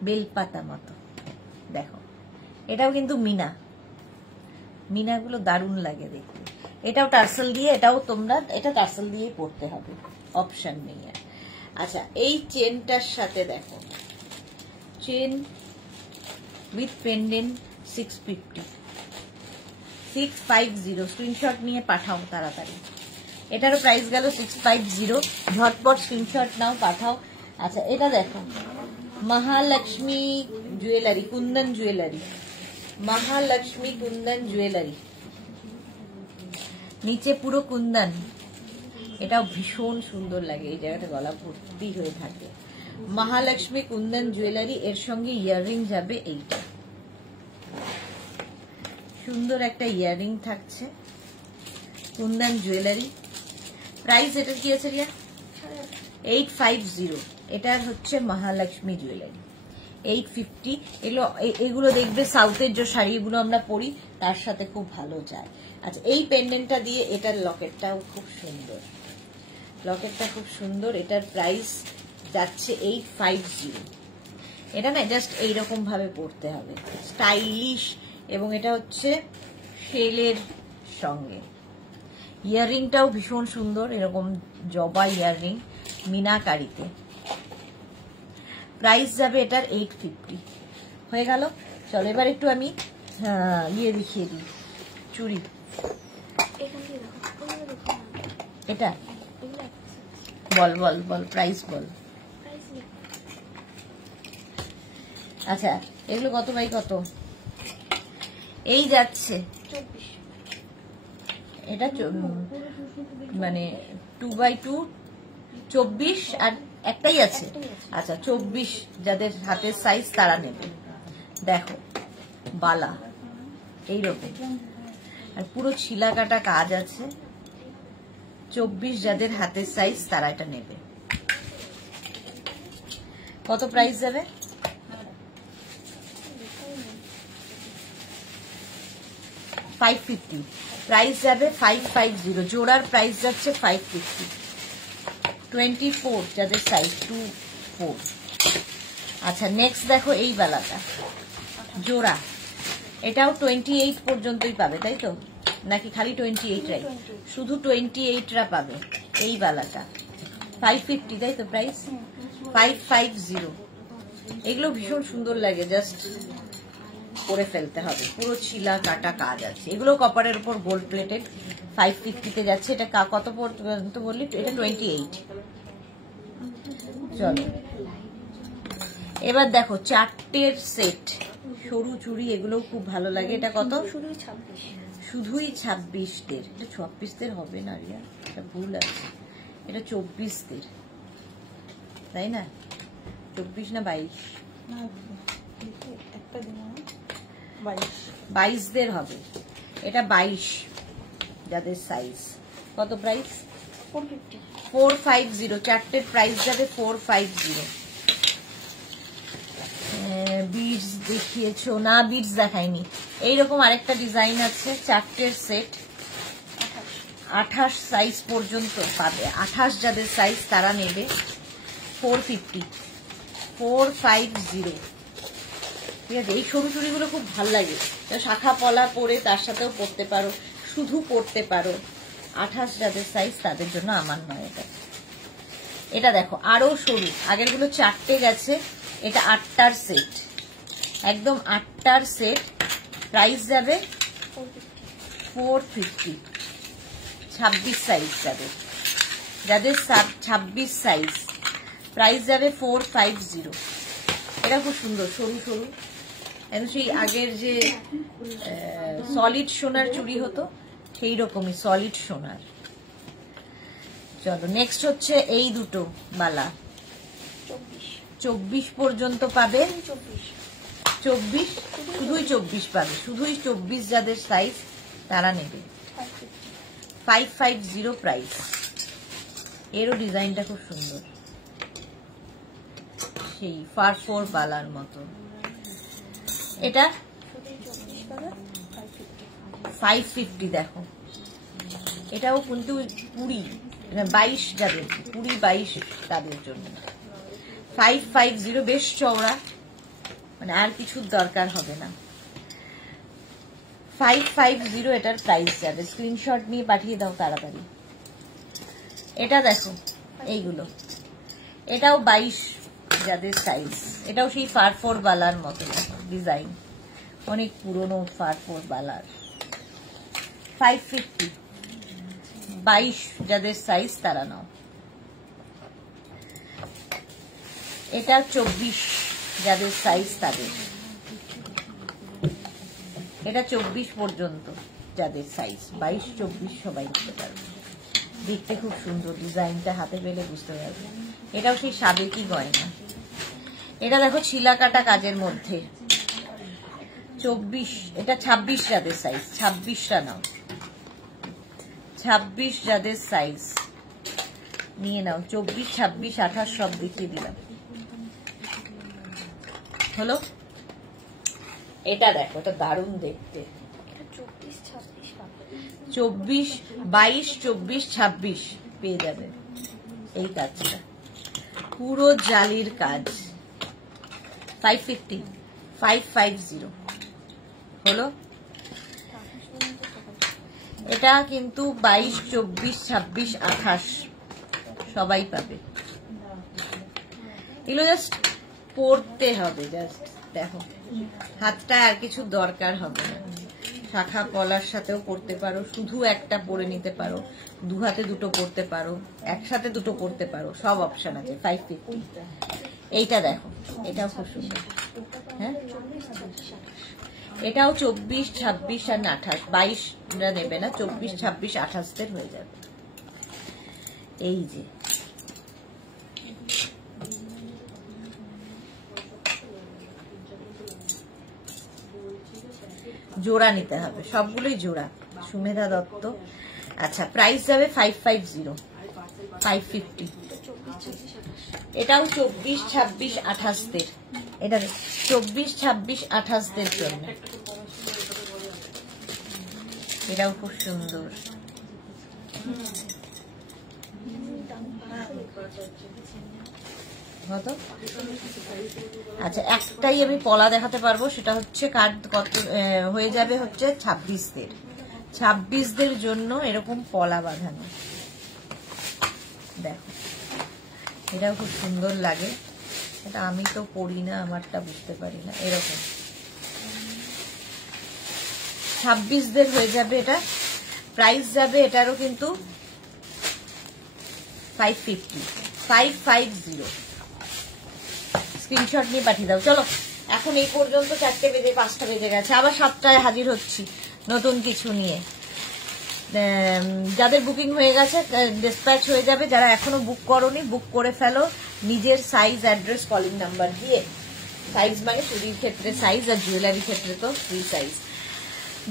বেলপাতা মতো, দেখো এটাও কিন্তু মিনা, মিনাগুলো দারুণ লাগে দেখতে। এটাও টার্সেল দিয়ে, এটাও তোমরা এটা টার্সেল দিয়ে পড়তে হবে, অপশন নেই আর। আচ্ছা এই চেনটার সাথে দেখো, চেন উইথ পেন্ডেন্ট 650, স্ক্রিনশট নিয়ে পাঠাও তাড়াতাড়ি। এটারও প্রাইস গেল 650, ঝটপট স্ক্রিনশট নাও, পাঠাও। আচ্ছা এটা দেখো, Mahalakshmi jewellery, Kundan jewellery, Mahalakshmi Kundan jewellery, নিচে পুরো কুন্দন, এটাও ভীষণ সুন্দর লাগে, এই জায়গাটা গলা ভর্তি হয়ে থাকে। মহালক্ষ্মী কুন্দন জুয়েলারি, এর সঙ্গে ইয়াররিং যাবে এইটা, সুন্দর একটা ইয়াররিং থাকছে, কুন্দন জুয়েলারি। প্রাইস এটার কি আছে রিয়া? 850। এটার হচ্ছে মহালক্ষ্মী জুয়েলারি, 850। এগুলো দেখবে সাউথের যে শাড়িগুলো আমরা পরি তার সাথে খুব ভালো যায়। আচ্ছা এই পেন্ডেন্টটা দিয়ে এটার লকেটটাও খুব সুন্দর, লকেটটা খুব সুন্দর, এটার প্রাইস যাচ্ছে 850। এটা না জাস্ট এইরকম ভাবে পড়তে হবে, স্টাইলিশ, এবং এটা হচ্ছে শেলের সঙ্গে। ইয়াররিংটাও ভীষণ সুন্দর, এরকম জবা ইয়াররিং মিনাকারিতে। প্রাইস যাবে এটার 850। হয়ে গেল। চলো এবার একটু আমি ইয়ে দেখিয়ে দিই, চুড়ি। এটা বল বল বল, প্রাইস বল। আচ্ছা এগুলো কত বাই কত? এই যাচ্ছে এটা মানে 2x2, 24, আর একটাই আছে। আচ্ছা 24 যাদের হাতের সাইজ তারা নেবে। দেখো বালা এইরকম, আর পুরো ছিলা কাটা কাজ আছে। 24 যাদের হাতের সাইজ তারা এটা নেবে। কত প্রাইস যাবে? 550 প্রাইস যাবে 550, জোড়ার প্রাইস যাচ্ছে 550। 24 যাদের সাইজ 24। আচ্ছা নেক্সট দেখো এই বালাটা জোড়া, এটাও 28 পর্যন্তই পাবে তাই তো, নাকি খালি 28 রাই? শুধু 28রা পাবে এই বালাটা 550 তাই তো প্রাইস 550। এগুলো ভীষণ সুন্দর লাগে, জাস্ট করে ফেলতে হবে, পুরো ছিলা কাটা কাজ আছে। এগুলো কপারের উপর গোল্ড প্লেটেড 550 যাচ্ছে। এটা কত পর্যন্ত বললি? এটা 28। চলো এবার দেখো চারটের সেট সরু চুড়ি, এগুলো খুব ভালো লাগে। এটা কত? শুধুই 26দের। এটা 26দের হবে না রিয়া, এটা ভুল আছে, এটা 24দের তাই না? 24 না 22? 22দের হবে। এটা 22 যাদের সাইজ। কত প্রাইস? 450। চারটের প্রাইস যাবে 450। বিডস দেখিয়েছো না? বিডস দেখাইনি। এইরকম আরেকটা ডিজাইন আছে, চারটের সেট 28 সাইজ পর্যন্ত পাবে। 28 যাদের সাইজ তারা নেবে 450। ঠিক আছে, এই সরু চুড়িগুলো খুব ভালো লাগে, শাখা পলা পরে তার সাথেও পরতে পারো, শুধু পরতে পারো। 28 যাদের সাইজ তাদের জন্য আমার নয় এটা। এটা দেখো আরো সরু, আগের গুলো চারটে গেছে, এটা 8টার সেট, একদম 8টার সেট। প্রাইস যাবে 450। 26 সাইজ যাবে, যাদের 26 সাইজ প্রাইস যাবে 450। এটা খুব সুন্দর সরু সরু, সেই আগের যে সলিড সোনার চুড়ি হতো সেই রকমই সলিড সোনার। চলো নেক্সট হচ্ছে এই দুটো বালা, 24 পর্যন্ত পাবে। 24 শুধুই 24 পাবে, শুধুই 24 যাদের সাইজ তারা নেবে 550 প্রাইস। এরও ডিজাইনটা খুব সুন্দর, সেই ফারফোর বালার মতো। এটা 550 দেখো, এটাও কিন্তু 20 22 যাদের, 20-22 তাদের জন্য 550। বেশ চওড়া, মানে আর কিছুর দরকার হবে না। 550 এটার প্রাইস যাবে। স্ক্রিনশট নিয়ে পাঠিয়ে দাও তাড়াতাড়ি। এটা দেখো এইগুলো, এটাও 22 যাদের সাইজ, এটাও সেই ফারফোর বালার মতো ডিজাইন, অনেক পুরনো ফারফোর বালার। 550, 22 যাদের সাইজ তারা নাও। এটা 24 যাদের সাইজ তাদের, এটা 24 পর্যন্ত যাদের সাইজ, 22-24 সবাই নিতে পারবে। দেখতে খুব সুন্দর, ডিজাইনটা হাতে পেলে বুঝতে পারবে। এটাও সেই সাবেকি গয়না। এটা দেখো ছিলা কাটা কাজের মধ্যে 24, এটা 26 যাদের সাইজ, 26টা নাও। 26 যাদের সাইজ নিয়ে নাও। 24, 26, 28 সব দেখিয়ে দিলাম। হলো, এটা দেখো, এটা দারুণ দেখতে। 24, 22, 24, 26 পেয়ে যাবে এই কাজটা, পুরো জালির কাজ। 550, 550 হলো। এটা কিন্তু 22, 24, 26, 28 সবাই পাবে। এগুলো জাস্ট পরতে হবে, জাস্ট দেখো হাতটা আর কিছু দরকার হবে না। শাখা পলার সাথেও পরতে পারো, শুধু একটা পরে নিতে পারো, দু হাতে দুটো পরতে পারো, একসাথে দুটো পরতে পারো, সব অপশন আছে। 550। এইটা দেখো, এটাও খুব সুন্দর। হ্যাঁ, এটাও 24, 26 আর 28, 22রা নেবে না, 24, 26, 28দের হয়ে যাবে। এই যে জোড়া নিতে হবে, সবগুলোই জোড়া। সুমেধা দত্ত। আচ্ছা প্রাইস যাবে 550, 550। এটাও 24, 26, 28দের। এটা 24, 26, 28দের জন্য এটাও খুব সুন্দর। আচ্ছা, একটাই আমি পলা দেখাতে পারবো, সেটা হচ্ছে কার্ড কত হয়ে যাবে হচ্ছে 26দের জন্য এরকম পলা বাঁধানো। দেখো, এটাও খুব সুন্দর লাগে। এটা আমি তো পড়ি না, আমারটা বুঝতে পারি না। এরকম 26দের হয়ে যাবে। এটা প্রাইস যাবে এটারও কিন্তু 550 স্ক্রিনশট নিয়ে পাঠিয়ে দাও। চলো, এখন এই পর্যন্ত 4টে বেজে 5টা বেজে গেছে। আবার 7টায় হাজির হচ্ছি নতুন কিছু নিয়ে। যাদের বুকিং হয়ে গেছে ডিসপ্যাচ হয়ে যাবে, যারা এখনো বুক করোনি বুক করে ফেলো নিজের সাইজ, অ্যাড্রেস, কলিং নাম্বার দিয়ে। সাইজ মানে চুরির ক্ষেত্রে সাইজ, আর জুয়েলারির ক্ষেত্রে তো ফ্রি সাইজ।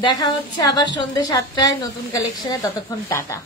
দেখা হচ্ছে আবার সন্ধ্যে 7টায় নতুন কালেকশনে। ততক্ষণ টাটা।